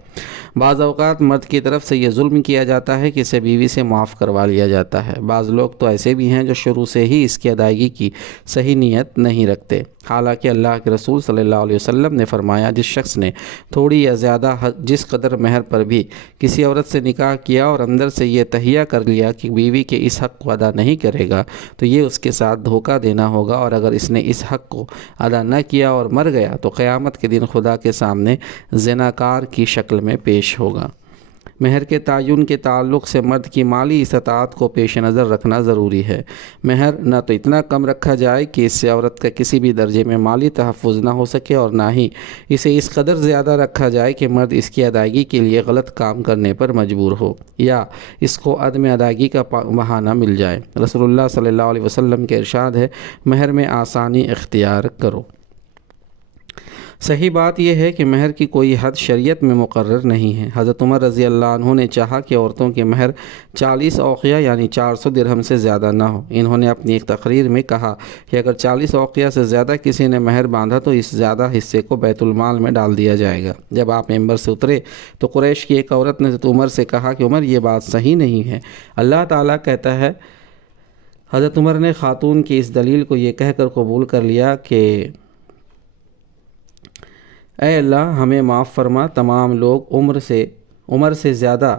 بعض اوقات مرد کی طرف سے یہ ظلم کیا جاتا ہے کہ اسے بیوی سے معاف کروا لیا جاتا ہے۔ بعض لوگ تو ایسے بھی ہیں جو شروع سے ہی اس کی ادائیگی کی صحیح نیت نہیں رکھتے، حالانکہ اللہ کے رسول صلی اللہ علیہ وسلم نے فرمایا، جس شخص نے تھوڑی یا زیادہ جس قدر مہر پر بھی کسی عورت سے نکاح کیا اور اندر سے یہ تہیہ کر لیا کہ بیوی کے اس حق کو ادا نہیں کرے گا تو یہ اس کے ساتھ دھوکہ دینا ہوگا، اور اگر اس نے اس حق کو ادا نہ کیا اور مر گیا تو قیامت کے دن خدا کے سامنے زناکار کی شکل میں پیش ہوگا۔ مہر کے تعین کے تعلق سے مرد کی مالی استطاعت کو پیش نظر رکھنا ضروری ہے۔ مہر نہ تو اتنا کم رکھا جائے کہ اس سے عورت کا کسی بھی درجے میں مالی تحفظ نہ ہو سکے، اور نہ ہی اسے اس قدر زیادہ رکھا جائے کہ مرد اس کی ادائیگی کے لیے غلط کام کرنے پر مجبور ہو یا اس کو عدم ادائیگی کا بہانہ مل جائے۔ رسول اللہ صلی اللہ علیہ وسلم کے ارشاد ہے، مہر میں آسانی اختیار کرو۔ صحیح بات یہ ہے کہ مہر کی کوئی حد شریعت میں مقرر نہیں ہے۔ حضرت عمر رضی اللہ عنہ نے چاہا کہ عورتوں کے مہر 40 اوقیہ یعنی 400 درہم سے زیادہ نہ ہو۔ انہوں نے اپنی ایک تقریر میں کہا کہ اگر 40 اوقیہ سے زیادہ کسی نے مہر باندھا تو اس زیادہ حصے کو بیت المال میں ڈال دیا جائے گا۔ جب آپ ممبر سے اترے تو قریش کی ایک عورت نے حضرت عمر سے کہا کہ عمر، یہ بات صحیح نہیں ہے، اللہ تعالیٰ کہتا ہے۔ حضرت عمر نے خاتون کی اس دلیل کو یہ کہہ کر قبول کر لیا کہ اے اللہ، ہمیں معاف فرما، تمام لوگ عمر سے زیادہ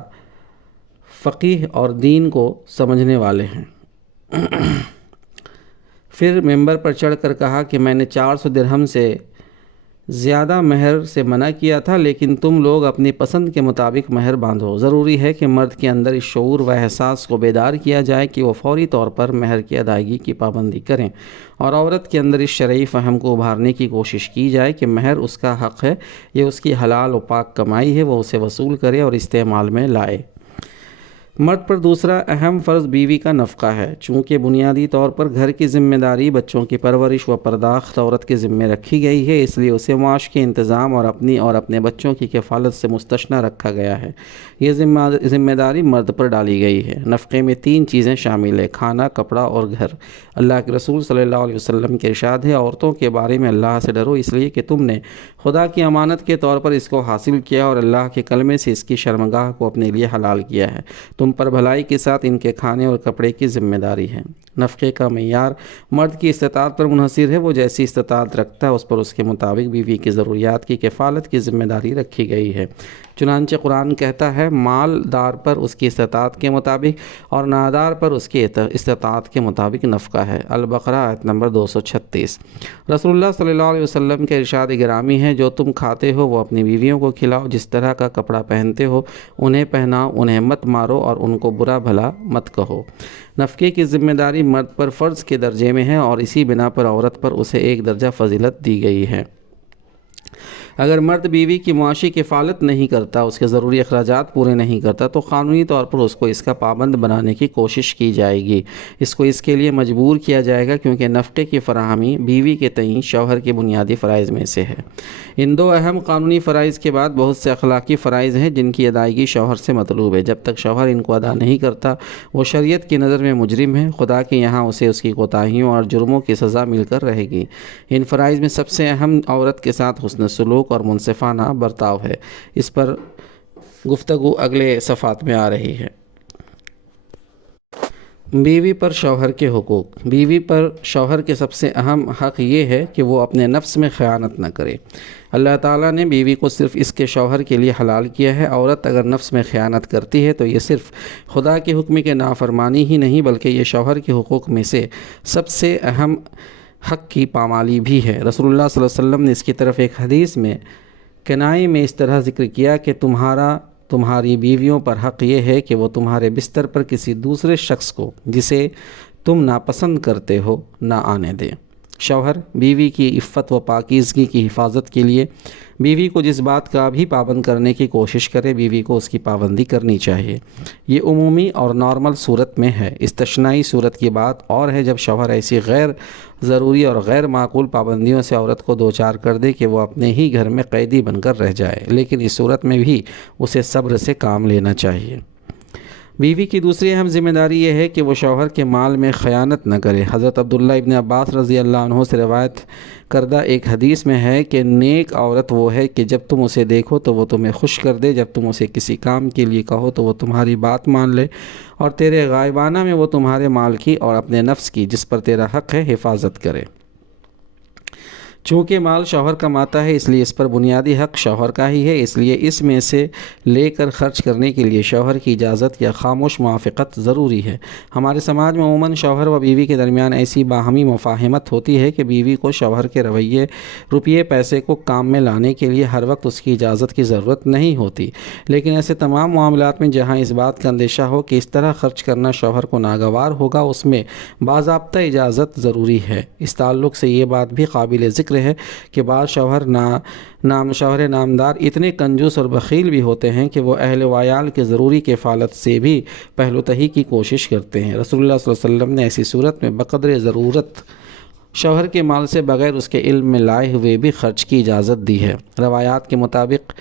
فقیہ اور دین کو سمجھنے والے ہیں۔ پھر ممبر پر چڑھ کر کہا کہ میں نے 400 درہم سے زیادہ مہر سے منع کیا تھا، لیکن تم لوگ اپنی پسند کے مطابق مہر باندھو۔ ضروری ہے کہ مرد کے اندر اس شعور و احساس کو بیدار کیا جائے کہ وہ فوری طور پر مہر کی ادائیگی کی پابندی کریں، اور عورت کے اندر اس شرعی فہم کو ابھارنے کی کوشش کی جائے کہ مہر اس کا حق ہے، یہ اس کی حلال و پاک کمائی ہے، وہ اسے وصول کرے اور استعمال میں لائے۔ مرد پر دوسرا اہم فرض بیوی کا نفقہ ہے۔ چونکہ بنیادی طور پر گھر کی ذمہ داری، بچوں کی پرورش و پرداخت عورت کے ذمہ رکھی گئی ہے، اس لیے اسے معاش کے انتظام اور اپنی اور اپنے بچوں کی کفالت سے مستثنی رکھا گیا ہے۔ یہ ذمہ داری مرد پر ڈالی گئی ہے۔ نفقے میں 3 چیزیں شامل ہیں: کھانا، کپڑا اور گھر۔ اللہ کے رسول صلی اللہ علیہ وسلم کے ارشاد ہے، عورتوں کے بارے میں اللہ سے ڈرو، اس لیے کہ تم نے خدا کی امانت کے طور پر اس کو حاصل کیا اور اللہ کے کلمے سے اس کی شرمگاہ کو اپنے لیے حلال کیا ہے۔ تم پر بھلائی کے ساتھ ان کے کھانے اور کپڑے کی ذمہ داری ہے۔ نفقے کا معیار مرد کی استطاعت پر منحصر ہے، وہ جیسی استطاعت رکھتا ہے اس پر اس کے مطابق بیوی کی ضروریات کی کفالت کی ذمہ داری رکھی گئی ہے۔ چنانچہ قرآن کہتا ہے، مالدار پر اس کی استطاعت کے مطابق اور نادار پر اس کی استطاعت کے مطابق نفقہ ہے۔ البقرہ آیت نمبر 236۔ رسول اللہ صلی اللہ علیہ وسلم کے ارشاد گرامی ہے، جو تم کھاتے ہو وہ اپنی بیویوں کو کھلاؤ، جس طرح کا کپڑا پہنتے ہو انہیں پہناؤ، انہیں مت مارو اور ان کو برا بھلا مت کہو۔ نفقے کی ذمہ داری مرد پر فرض کے درجے میں ہے، اور اسی بنا پر عورت پر اسے ایک درجہ فضیلت دی گئی ہے۔ اگر مرد بیوی کی معاشی کفالت نہیں کرتا، اس کے ضروری اخراجات پورے نہیں کرتا، تو قانونی طور پر اس کو اس کا پابند بنانے کی کوشش کی جائے گی، اس کو اس کے لیے مجبور کیا جائے گا، کیونکہ نفقے کی فراہمی بیوی کے تئیں شوہر کے بنیادی فرائض میں سے ہے۔ ان 2 اہم قانونی فرائض کے بعد بہت سے اخلاقی فرائض ہیں جن کی ادائیگی شوہر سے مطلوب ہے۔ جب تک شوہر ان کو ادا نہیں کرتا وہ شریعت کی نظر میں مجرم ہے، خدا کے یہاں اسے اس کی کوتاہیوں اور جرموں کی سزا مل کر رہے گی۔ ان فرائض میں سب سے اہم عورت کے ساتھ حسن سلوک اور منصفانہ برتاؤ ہے۔ اس پر گفتگو اگلے صفحات میں آ رہی ہے۔ بیوی پر شوہر کے حقوق۔ بیوی پر شوہر کے سب سے اہم حق یہ ہے کہ وہ اپنے نفس میں خیانت نہ کرے۔ اللہ تعالیٰ نے بیوی کو صرف اس کے شوہر کے لیے حلال کیا ہے۔ عورت اگر نفس میں خیانت کرتی ہے تو یہ صرف خدا کے حکم کی نافرمانی ہی نہیں بلکہ یہ شوہر کے حقوق میں سے سب سے اہم حق کی پامالی بھی ہے۔ رسول اللہ صلی اللہ علیہ وسلم نے اس کی طرف ایک حدیث میں کنائی میں اس طرح ذکر کیا کہ تمہاری بیویوں پر حق یہ ہے کہ وہ تمہارے بستر پر کسی دوسرے شخص کو جسے تم ناپسند کرتے ہو نہ آنے دیں۔ شوہر بیوی کی عفت و پاکیزگی کی حفاظت کے لیے بیوی کو جس بات کا بھی پابند کرنے کی کوشش کرے، بیوی کو اس کی پابندی کرنی چاہیے۔ یہ عمومی اور نارمل صورت میں ہے۔ استثنائی صورت کی بات اور ہے جب شوہر ایسی غیر ضروری اور غیر معقول پابندیوں سے عورت کو دوچار کر دے کہ وہ اپنے ہی گھر میں قیدی بن کر رہ جائے، لیکن اس صورت میں بھی اسے صبر سے کام لینا چاہیے۔ بیوی کی دوسری اہم ذمہ داری یہ ہے کہ وہ شوہر کے مال میں خیانت نہ کرے۔ حضرت عبداللہ ابن عباس رضی اللہ عنہ سے روایت کردہ ایک حدیث میں ہے کہ نیک عورت وہ ہے کہ جب تم اسے دیکھو تو وہ تمہیں خوش کر دے، جب تم اسے کسی کام کے لیے کہو تو وہ تمہاری بات مان لے، اور تیرے غائبانہ میں وہ تمہارے مال کی اور اپنے نفس کی جس پر تیرا حق ہے حفاظت کرے۔ چونکہ مال شوہر کماتا ہے، اس لیے اس پر بنیادی حق شوہر کا ہی ہے، اس لیے اس میں سے لے کر خرچ کرنے کے لیے شوہر کی اجازت یا خاموش موافقت ضروری ہے۔ ہمارے سماج میں عموماً شوہر و بیوی کے درمیان ایسی باہمی مفاہمت ہوتی ہے کہ بیوی کو شوہر کے روپیے پیسے کو کام میں لانے کے لیے ہر وقت اس کی اجازت کی ضرورت نہیں ہوتی، لیکن ایسے تمام معاملات میں جہاں اس بات کا اندیشہ ہو کہ اس طرح خرچ کرنا شوہر کو ناگوار ہوگا، اس میں باضابطہ اجازت ضروری ہے۔ اس تعلق سے یہ بات بھی قابل ذکر ہے کہ بعض شوہر نامدار اتنے کنجوس اور بخیل بھی ہوتے ہیں کہ وہ اہل و عیال کے ضروری کفالت سے بھی پہلو تہی کی کوشش کرتے ہیں۔ رسول اللہ صلی اللہ علیہ وسلم نے ایسی صورت میں بقدر ضرورت شوہر کے مال سے بغیر اس کے علم میں لائے ہوئے بھی خرچ کی اجازت دی ہے۔ روایات کے مطابق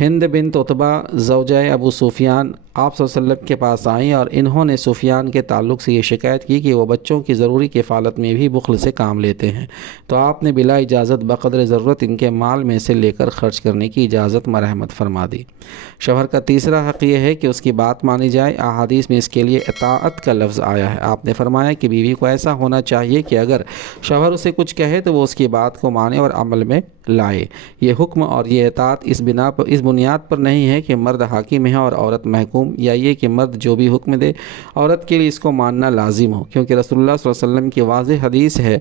ہند بنت عتبہ زوجہ ابو سفیان آپ صلی اللہ علیہ وسلم کے پاس آئیں اور انہوں نے سفیان کے تعلق سے یہ شکایت کی کہ وہ بچوں کی ضروری کفالت میں بھی بخل سے کام لیتے ہیں، تو آپ نے بلا اجازت بقدر ضرورت ان کے مال میں سے لے کر خرچ کرنے کی اجازت مرحمت فرما دی۔ شوہر کا تیسرا حق یہ ہے کہ اس کی بات مانی جائے۔ احادیث میں اس کے لیے اطاعت کا لفظ آیا ہے۔ آپ نے فرمایا کہ بیوی کو ایسا ہونا چاہیے کہ اگر شوہر اسے کچھ کہے تو وہ اس کی بات کو مانے اور عمل میں لائے۔ یہ حکم اور یہ اطاعت اس بنیاد پر نہیں ہے کہ مرد حاکم ہے اور عورت محکوم، یا یہ کہ مرد جو بھی حکم دے عورت کے لیے اس کو ماننا لازم ہو، کیونکہ رسول اللہ صلی اللہ علیہ وسلم کی واضح حدیث ہے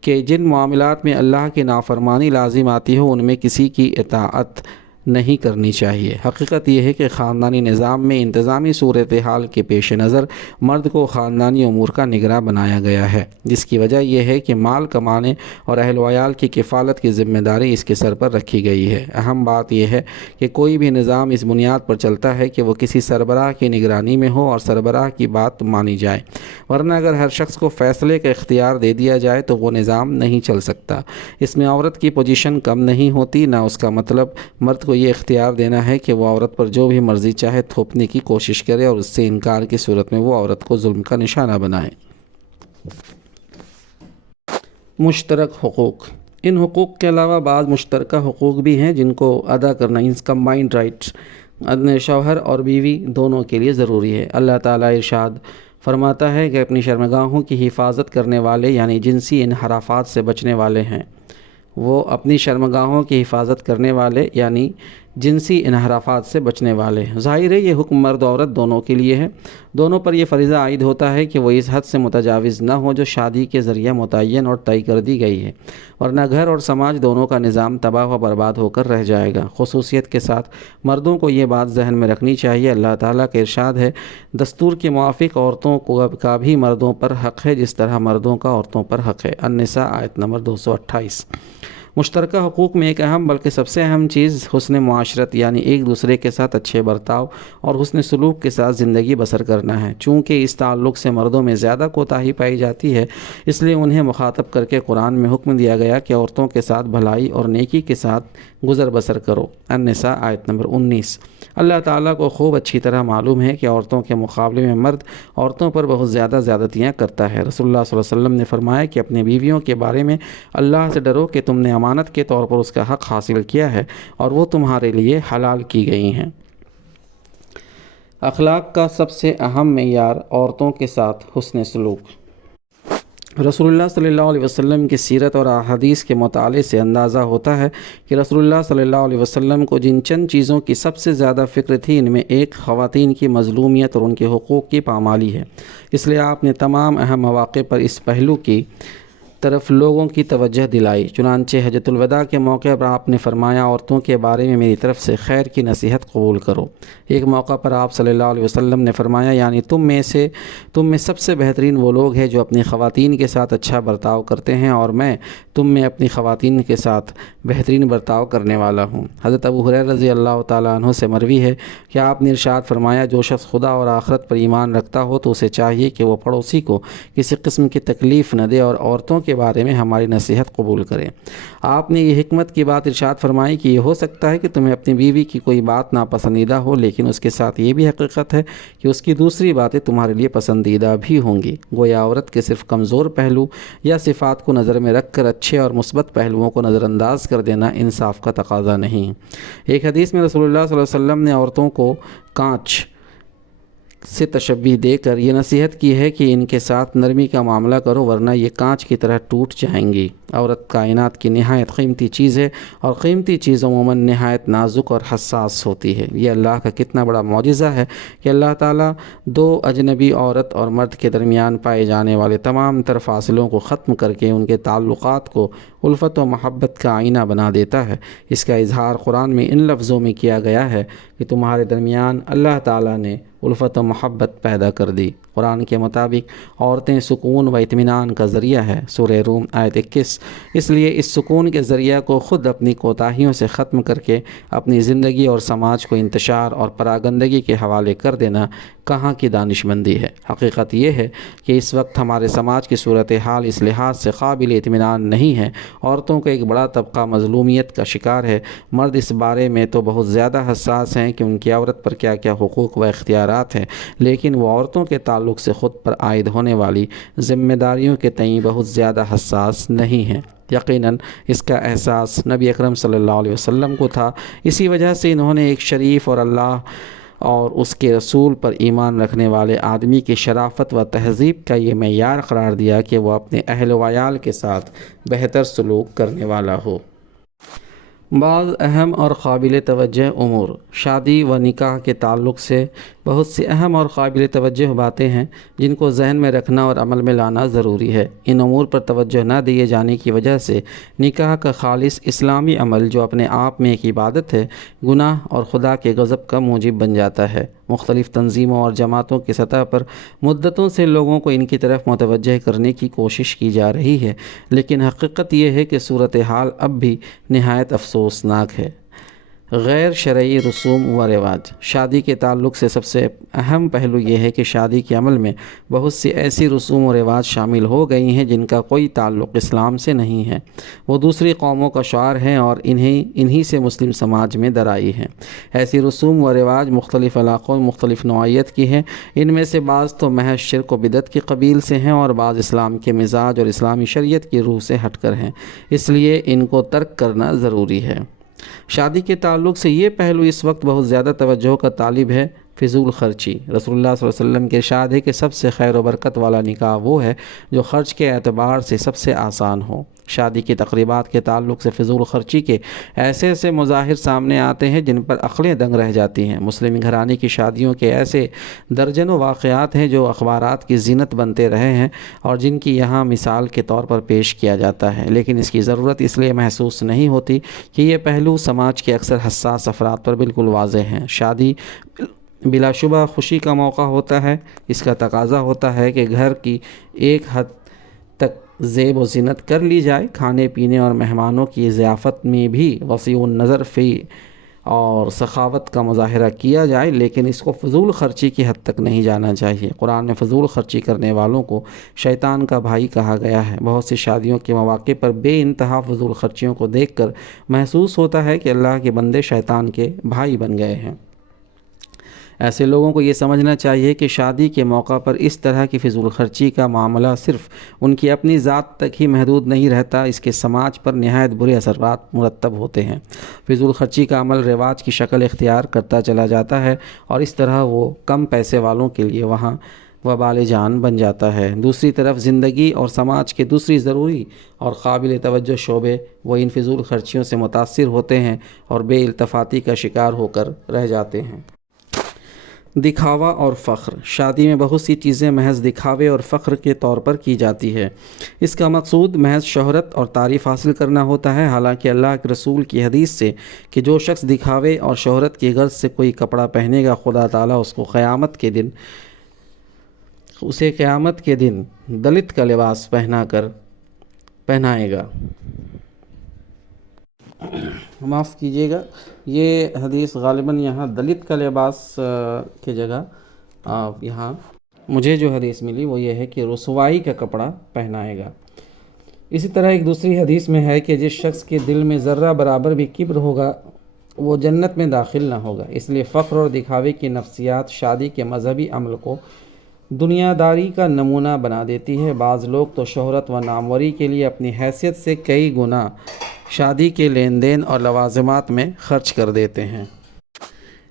کہ جن معاملات میں اللہ کی نافرمانی لازم آتی ہو ان میں کسی کی اطاعت نہیں کرنی چاہیے۔ حقیقت یہ ہے کہ خاندانی نظام میں انتظامی صورتحال کے پیش نظر مرد کو خاندانی امور کا نگراں بنایا گیا ہے، جس کی وجہ یہ ہے کہ مال کمانے اور اہل و عیال کی کفالت کی ذمہ داری اس کے سر پر رکھی گئی ہے۔ اہم بات یہ ہے کہ کوئی بھی نظام اس بنیاد پر چلتا ہے کہ وہ کسی سربراہ کی نگرانی میں ہو اور سربراہ کی بات مانی جائے، ورنہ اگر ہر شخص کو فیصلے کا اختیار دے دیا جائے تو وہ نظام نہیں چل سکتا۔ اس میں عورت کی پوزیشن کم نہیں ہوتی، نہ اس کا مطلب مرد کو یہ اختیار دینا ہے کہ وہ عورت پر جو بھی مرضی چاہے تھوپنے کی کوشش کرے اور اس سے انکار کی صورت میں وہ عورت کو ظلم کا نشانہ بنائے۔ مشترک حقوق۔ ان حقوق کے علاوہ بعض مشترکہ حقوق بھی ہیں جن کو ادا کرنا کمبائنڈ رائٹس شوہر اور بیوی دونوں کے لیے ضروری ہے۔ اللہ تعالیٰ ارشاد فرماتا ہے کہ اپنی شرمگاہوں کی حفاظت کرنے والے یعنی جنسی انحرافات سے بچنے والے ہیں۔ وہ اپنی شرمگاہوں کی حفاظت کرنے والے یعنی جنسی انحرافات سے بچنے والے ہیں۔ ظاہر ہے یہ حکم مرد و عورت دونوں کے لیے ہے۔ دونوں پر یہ فریضہ عائد ہوتا ہے کہ وہ اس حد سے متجاوز نہ ہو جو شادی کے ذریعہ متعین اور طے کر دی گئی ہے، ورنہ گھر اور سماج دونوں کا نظام تباہ و برباد ہو کر رہ جائے گا۔ خصوصیت کے ساتھ مردوں کو یہ بات ذہن میں رکھنی چاہیے، اللہ تعالیٰ کا ارشاد ہے دستور کے موافق عورتوں کا بھی مردوں پر حق ہے جس طرح مردوں کا عورتوں پر حق ہے۔ النساء آیت نمبر 228۔ مشترکہ حقوق میں ایک اہم بلکہ سب سے اہم چیز حسن معاشرت یعنی ایک دوسرے کے ساتھ اچھے برتاؤ اور حسن سلوک کے ساتھ زندگی بسر کرنا ہے۔ چونکہ اس تعلق سے مردوں میں زیادہ کوتاہی پائی جاتی ہے، اس لیے انہیں مخاطب کر کے قرآن میں حکم دیا گیا کہ عورتوں کے ساتھ بھلائی اور نیکی کے ساتھ گزر بسر کرو۔ النساء آیت نمبر 19۔ اللہ تعالیٰ کو خوب اچھی طرح معلوم ہے کہ عورتوں کے مقابلے میں مرد عورتوں پر بہت زیادہ زیادتیاں کرتا ہے۔ رسول اللہ صلی اللہ علیہ وسلم نے فرمایا کہ اپنے بیویوں کے بارے میں اللہ سے ڈرو کہ تم نے امانت کے طور پر اس کا حق حاصل کیا ہے اور وہ تمہارے لیے حلال کی گئی ہیں۔ اخلاق کا سب سے اہم معیار عورتوں کے ساتھ حسن سلوک۔ رسول اللہ صلی اللہ علیہ وسلم کی سیرت اور احادیث کے مطالعے سے اندازہ ہوتا ہے کہ رسول اللہ صلی اللہ علیہ وسلم کو جن چند چیزوں کی سب سے زیادہ فکر تھی ان میں ایک خواتین کی مظلومیت اور ان کے حقوق کی پامالی ہے۔ اس لیے آپ نے تمام اہم مواقع پر اس پہلو کی طرف لوگوں کی توجہ دلائی۔ چنانچہ حجۃ الوداع کے موقع پر آپ نے فرمایا، عورتوں کے بارے میں میری طرف سے خیر کی نصیحت قبول کرو۔ ایک موقع پر آپ صلی اللہ علیہ وسلم نے فرمایا، یعنی تم میں سب سے بہترین وہ لوگ ہیں جو اپنی خواتین کے ساتھ اچھا برتاؤ کرتے ہیں، اور میں تم میں اپنی خواتین کے ساتھ بہترین برتاؤ کرنے والا ہوں۔ حضرت ابو ہریرہ رضی اللہ تعالیٰ عنہ سے مروی ہے کہ آپ نے ارشاد فرمایا، جو شخص خدا اور آخرت پر ایمان رکھتا ہو تو اسے چاہیے کہ وہ پڑوسی کو کسی قسم کی تکلیف نہ دے اور عورتوں کے بارے میں ہماری نصیحت قبول کرے۔ آپ نے یہ حکمت کی بات ارشاد فرمائی کہ یہ ہو سکتا ہے کہ تمہیں اپنی بیوی کی کوئی بات ناپسندیدہ ہو، لیکن اس کے ساتھ یہ بھی حقیقت ہے کہ اس کی دوسری باتیں تمہارے لیے پسندیدہ بھی ہوں گی۔ گویا عورت کے صرف کمزور پہلو یا صفات کو نظر میں رکھ کر اچھے اور مثبت پہلوؤں کو نظر انداز کر دینا انصاف کا تقاضا نہیں۔ ایک حدیث میں رسول اللہ صلی اللہ علیہ وسلم نے عورتوں کو کانچ سے تشبیہ دے کر یہ نصیحت کی ہے کہ ان کے ساتھ نرمی کا معاملہ کرو، ورنہ یہ کانچ کی طرح ٹوٹ جائیں گی۔ عورت کائنات کی نہایت قیمتی چیز ہے، اور قیمتی چیز عموماً نہایت نازک اور حساس ہوتی ہے۔ یہ اللہ کا کتنا بڑا معجزہ ہے کہ اللہ تعالیٰ دو اجنبی عورت اور مرد کے درمیان پائے جانے والے تمام تر فاصلوں کو ختم کر کے ان کے تعلقات کو الفت و محبت کا آئینہ بنا دیتا ہے۔ اس کا اظہار قرآن میں ان لفظوں میں کیا گیا ہے کہ تمہارے درمیان اللہ تعالیٰ نے الفت و محبت پیدا کر دی۔ قرآن کے مطابق عورتیں سکون و اطمینان کا ذریعہ ہے۔ سورہ روم آیت 21۔ اس لیے اس سکون کے ذریعہ کو خود اپنی کوتاہیوں سے ختم کر کے اپنی زندگی اور سماج کو انتشار اور پراگندگی کے حوالے کر دینا کہاں کی دانش مندی ہے۔ حقیقت یہ ہے کہ اس وقت ہمارے سماج کی صورتحال اس لحاظ سے قابل اطمینان نہیں ہے۔ عورتوں کا ایک بڑا طبقہ مظلومیت کا شکار ہے۔ مرد اس بارے میں تو بہت زیادہ حساس ہیں کہ ان کی عورت پر کیا کیا حقوق و اختیارات ہیں، لیکن وہ عورتوں کے تعلق سے خود پر عائد ہونے والی ذمہ داریوں کے تئیں بہت زیادہ حساس نہیں ہیں۔ یقیناً اس کا احساس نبی اکرم صلی اللہ علیہ وسلم کو تھا، اسی وجہ سے انہوں نے ایک شریف اور اللہ اور اس کے رسول پر ایمان رکھنے والے آدمی کی شرافت و تہذیب کا یہ معیار قرار دیا کہ وہ اپنے اہل و عیال کے ساتھ بہتر سلوک کرنے والا ہو۔ بعض اہم اور قابل توجہ امور۔ شادی و نکاح کے تعلق سے بہت سی اہم اور قابل توجہ باتیں ہیں جن کو ذہن میں رکھنا اور عمل میں لانا ضروری ہے۔ ان امور پر توجہ نہ دیے جانے کی وجہ سے نکاح کا خالص اسلامی عمل جو اپنے آپ میں ایک عبادت ہے، گناہ اور خدا کے غضب کا موجب بن جاتا ہے۔ مختلف تنظیموں اور جماعتوں کی سطح پر مدتوں سے لوگوں کو ان کی طرف متوجہ کرنے کی کوشش کی جا رہی ہے، لیکن حقیقت یہ ہے کہ صورتحال اب بھی نہایت افسوسناک ہے۔ غیر شرعی رسوم و رواج۔ شادی کے تعلق سے سب سے اہم پہلو یہ ہے کہ شادی کے عمل میں بہت سی ایسی رسوم و رواج شامل ہو گئی ہیں جن کا کوئی تعلق اسلام سے نہیں ہے۔ وہ دوسری قوموں کا شعار ہیں اور انہی سے مسلم سماج میں درائی ہیں۔ ایسی رسوم و رواج مختلف علاقوں میں مختلف نوعیت کی ہیں۔ ان میں سے بعض تو محض شرک و بدعت کی قبیل سے ہیں اور بعض اسلام کے مزاج اور اسلامی شریعت کی روح سے ہٹ کر ہیں، اس لیے ان کو ترک کرنا ضروری ہے۔ شادی کے تعلق سے یہ پہلو اس وقت بہت زیادہ توجہ کا طالب ہے، فضول خرچی۔ رسول اللہ صلی اللہ علیہ وسلم کے ارشاد ہے کہ سب سے خیر و برکت والا نکاح وہ ہے جو خرچ کے اعتبار سے سب سے آسان ہو۔ شادی کی تقریبات کے تعلق سے فضول خرچی کے ایسے مظاہر سامنے آتے ہیں جن پر عقلیں دنگ رہ جاتی ہیں۔ مسلم گھرانے کی شادیوں کے ایسے درجنوں واقعات ہیں جو اخبارات کی زینت بنتے رہے ہیں اور جن کی یہاں مثال کے طور پر پیش کیا جاتا ہے، لیکن اس کی ضرورت اس لیے محسوس نہیں ہوتی کہ یہ پہلو سماج کے اکثر حساس افراد پر بالکل واضح ہیں۔ شادی بلا شبہ خوشی کا موقع ہوتا ہے، اس کا تقاضا ہوتا ہے کہ گھر کی ایک حد تک زیب و زینت کر لی جائے، کھانے پینے اور مہمانوں کی ضیافت میں بھی وسیع النظر فی اور سخاوت کا مظاہرہ کیا جائے، لیکن اس کو فضول خرچی کی حد تک نہیں جانا چاہیے۔ قرآن میں فضول خرچی کرنے والوں کو شیطان کا بھائی کہا گیا ہے۔ بہت سی شادیوں کے مواقع پر بے انتہا فضول خرچیوں کو دیکھ کر محسوس ہوتا ہے کہ اللہ کے بندے شیطان کے بھائی بن گئے ہیں۔ ایسے لوگوں کو یہ سمجھنا چاہیے کہ شادی کے موقع پر اس طرح کی فضول خرچی کا معاملہ صرف ان کی اپنی ذات تک ہی محدود نہیں رہتا، اس کے سماج پر نہایت برے اثرات مرتب ہوتے ہیں۔ فضول خرچی کا عمل رواج کی شکل اختیار کرتا چلا جاتا ہے اور اس طرح وہ کم پیسے والوں کے لیے وہاں وبال جان بن جاتا ہے۔ دوسری طرف زندگی اور سماج کے دوسری ضروری اور قابل توجہ شعبے وہ ان فضول خرچیوں سے متاثر ہوتے ہیں اور بے التفاتی کا شکار ہو کر رہ جاتے ہیں۔ دکھاوا اور فخر۔ شادی میں بہت سی چیزیں محض دکھاوے اور فخر کے طور پر کی جاتی ہے۔ اس کا مقصود محض شہرت اور تعریف حاصل کرنا ہوتا ہے، حالانکہ اللہ کے رسول کی حدیث سے کہ جو شخص دکھاوے اور شہرت کی غرض سے کوئی کپڑا پہنے گا، خدا تعالیٰ اسے قیامت کے دن دلت کا لباس پہنائے گا۔ معاف کیجیے گا، یہ حدیث غالباً یہاں دلت کا لباس کی جگہ یہاں مجھے جو حدیث ملی وہ یہ ہے کہ رسوائی کا کپڑا پہنائے گا۔ اسی طرح ایک دوسری حدیث میں ہے کہ جس شخص کے دل میں ذرہ برابر بھی کبر ہوگا وہ جنت میں داخل نہ ہوگا۔ اس لیے فخر اور دکھاوے کی نفسیات شادی کے مذہبی عمل کو دنیا داری کا نمونہ بنا دیتی ہے۔ بعض لوگ تو شہرت و ناموری کے لیے اپنی حیثیت سے کئی گنا شادی کے لین دین اور لوازمات میں خرچ کر دیتے ہیں۔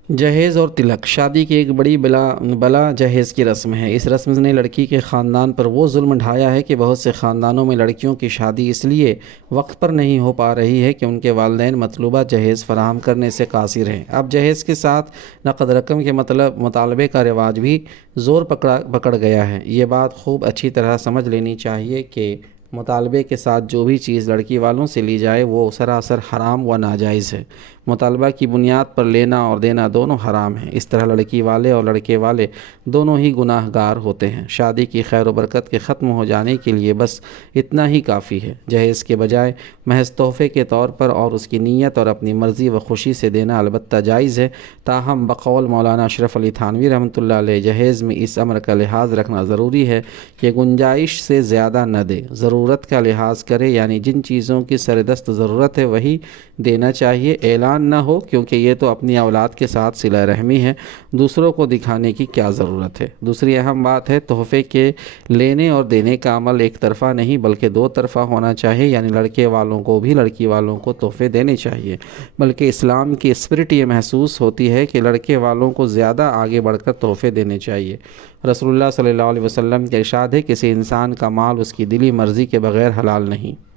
جہیز اور تلک۔ شادی کی ایک بڑی بلا جہیز کی رسم ہے۔ اس رسم نے لڑکی کے خاندان پر وہ ظلم ڈھایا ہے کہ بہت سے خاندانوں میں لڑکیوں کی شادی اس لیے وقت پر نہیں ہو پا رہی ہے کہ ان کے والدین مطلوبہ جہیز فراہم کرنے سے قاصر ہیں۔ اب جہیز کے ساتھ نقد رقم کے مطالبے کا رواج بھی زور پکڑ گیا ہے۔ یہ بات خوب اچھی طرح سمجھ لینی چاہیے کہ مطالبے کے ساتھ جو بھی چیز لڑکی والوں سے لی جائے وہ سراسر حرام و ناجائز ہے۔ مطالبہ کی بنیاد پر لینا اور دینا دونوں حرام ہیں۔ اس طرح لڑکی والے اور لڑکے والے دونوں ہی گناہ گار ہوتے ہیں۔ شادی کی خیر و برکت کے ختم ہو جانے کے لیے بس اتنا ہی کافی ہے۔ جہیز کے بجائے محض تحفے کے طور پر اور اس کی نیت اور اپنی مرضی و خوشی سے دینا البتہ جائز ہے، تاہم بقول مولانا اشرف علی تھانوی رحمۃ اللہ علیہ جہیز میں اس امر کا لحاظ رکھنا ضروری ہے کہ گنجائش سے زیادہ نہ دے، ضرورت کا لحاظ کرے، یعنی جن چیزوں کی سردست ضرورت ہے وہی دینا چاہیے، اعلان نہ ہو، کیونکہ یہ تو اپنی اولاد کے ساتھ صلہ رحمی ہے، دوسروں کو دکھانے کی کیا ضرورت ہے۔ دوسری اہم بات ہے تحفے کے لینے اور دینے کا عمل ایک طرفہ نہیں بلکہ دو طرفہ ہونا چاہیے، یعنی لڑکے والوں کو بھی لڑکی والوں کو تحفے دینے چاہیے، بلکہ اسلام کی اسپرٹ یہ محسوس ہوتی ہے کہ لڑکے والوں کو زیادہ آگے بڑھ کر تحفے دینے چاہیے۔ رسول اللہ صلی اللہ علیہ وسلم کا ارشاد ہے کسی انسان کا مال اس کی دلی مرضی کے بغیر حلال نہیں۔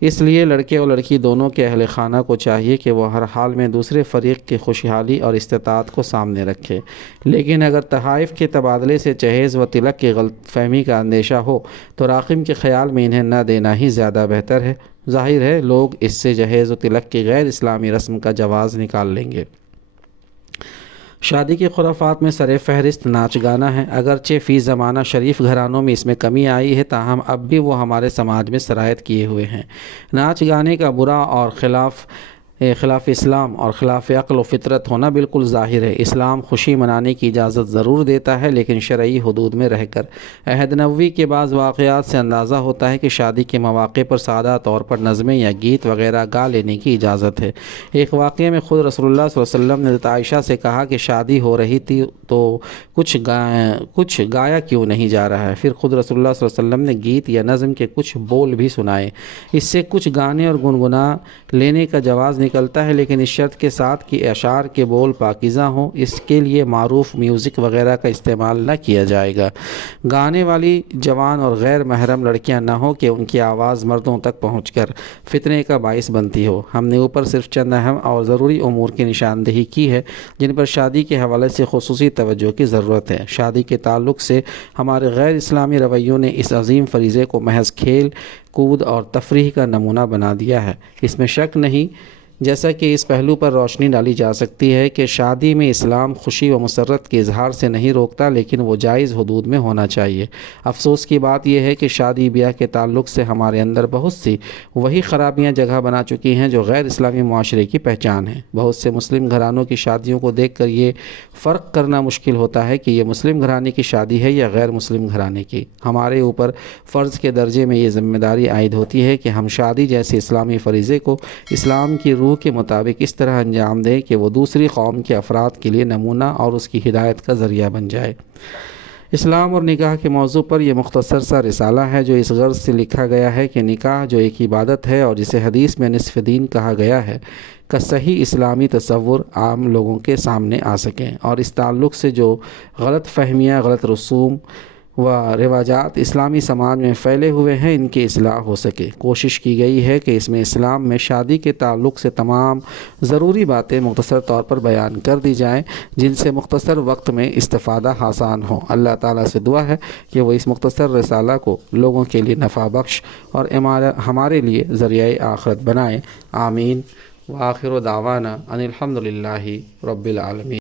اس لیے لڑکے اور لڑکی دونوں کے اہل خانہ کو چاہیے کہ وہ ہر حال میں دوسرے فریق کی خوشحالی اور استطاعت کو سامنے رکھے، لیکن اگر تحائف کے تبادلے سے جہیز و تلک کی غلط فہمی کا اندیشہ ہو تو راقم کے خیال میں انہیں نہ دینا ہی زیادہ بہتر ہے۔ ظاہر ہے لوگ اس سے جہیز و تلک کی غیر اسلامی رسم کا جواز نکال لیں گے۔ شادی کے خرافات میں سر فہرست ناچ گانا ہے۔ اگرچہ فی زمانہ شریف گھرانوں میں اس میں کمی آئی ہے، تاہم اب بھی وہ ہمارے سماج میں سرایت کیے ہوئے ہیں۔ ناچ گانے کا برا اور خلاف اسلام اور خلاف عقل و فطرت ہونا بالکل ظاہر ہے۔ اسلام خوشی منانے کی اجازت ضرور دیتا ہے، لیکن شرعی حدود میں رہ کر۔ عہد نبوی کے بعض واقعات سے اندازہ ہوتا ہے کہ شادی کے مواقع پر سادہ طور پر نظمیں یا گیت وغیرہ گا لینے کی اجازت ہے۔ ایک واقعے میں خود رسول اللہ صلی اللہ علیہ وسلم نے حضرت عائشہ سے کہا کہ شادی ہو رہی تھی تو کچھ گایا کیوں نہیں جا رہا ہے؟ پھر خود رسول اللہ صلی اللہ علیہ وسلم نے گیت یا نظم کے کچھ بول بھی سنائے۔ اس سے کچھ گانے اور گنگنا لینے کا جواز نکلتا ہے، لیکن اس شرط کے ساتھ کہ اشعار کے بول پاکیزہ ہوں۔ اس کے لیے معروف میوزک وغیرہ کا استعمال نہ کیا جائے گا۔ گانے والی جوان اور غیر محرم لڑکیاں نہ ہوں کہ ان کی آواز مردوں تک پہنچ کر فتنے کا باعث بنتی ہو۔ ہم نے اوپر صرف چند اہم اور ضروری امور کی نشاندہی کی ہے جن پر شادی کے حوالے سے خصوصی توجہ کی ضرورت ہے۔ شادی کے تعلق سے ہمارے غیر اسلامی رویوں نے اس عظیم فریضے کو محض کھیل کود اور تفریح کا نمونہ بنا دیا ہے۔ اس میں شک نہیں، جیسا کہ اس پہلو پر روشنی ڈالی جا سکتی ہے کہ شادی میں اسلام خوشی و مسرت کے اظہار سے نہیں روکتا، لیکن وہ جائز حدود میں ہونا چاہیے۔ افسوس کی بات یہ ہے کہ شادی بیاہ کے تعلق سے ہمارے اندر بہت سی وہی خرابیاں جگہ بنا چکی ہیں جو غیر اسلامی معاشرے کی پہچان ہیں۔ بہت سے مسلم گھرانوں کی شادیوں کو دیکھ کر یہ فرق کرنا مشکل ہوتا ہے کہ یہ مسلم گھرانے کی شادی ہے یا غیر مسلم گھرانے کی۔ ہمارے اوپر فرض کے درجے میں یہ ذمہ داری عائد ہوتی ہے کہ ہم شادی جیسے اسلامی فریضے کو اسلام کی روح کے مطابق اس طرح انجام دیں کہ وہ دوسری قوم کے افراد کے لیے نمونہ اور اس کی ہدایت کا ذریعہ بن جائے۔ اسلام اور نکاح کے موضوع پر یہ مختصر سا رسالہ ہے جو اس غرض سے لکھا گیا ہے کہ نکاح جو ایک عبادت ہے اور جسے حدیث میں نصف دین کہا گیا ہے کا صحیح اسلامی تصور عام لوگوں کے سامنے آ سکیں، اور اس تعلق سے جو غلط فہمیاں، غلط رسوم و رواجات اسلامی سماج میں پھیلے ہوئے ہیں ان کی اصلاح ہو سکے۔ کوشش کی گئی ہے کہ اس میں اسلام میں شادی کے تعلق سے تمام ضروری باتیں مختصر طور پر بیان کر دی جائیں جن سے مختصر وقت میں استفادہ آسان ہو۔ اللہ تعالیٰ سے دعا ہے کہ وہ اس مختصر رسالہ کو لوگوں کے لیے نفع بخش اور ہمارے لیے ذریعہ آخرت بنائے۔ آمین۔ وآخر دعوانا ان الحمد للہ رب العالمین۔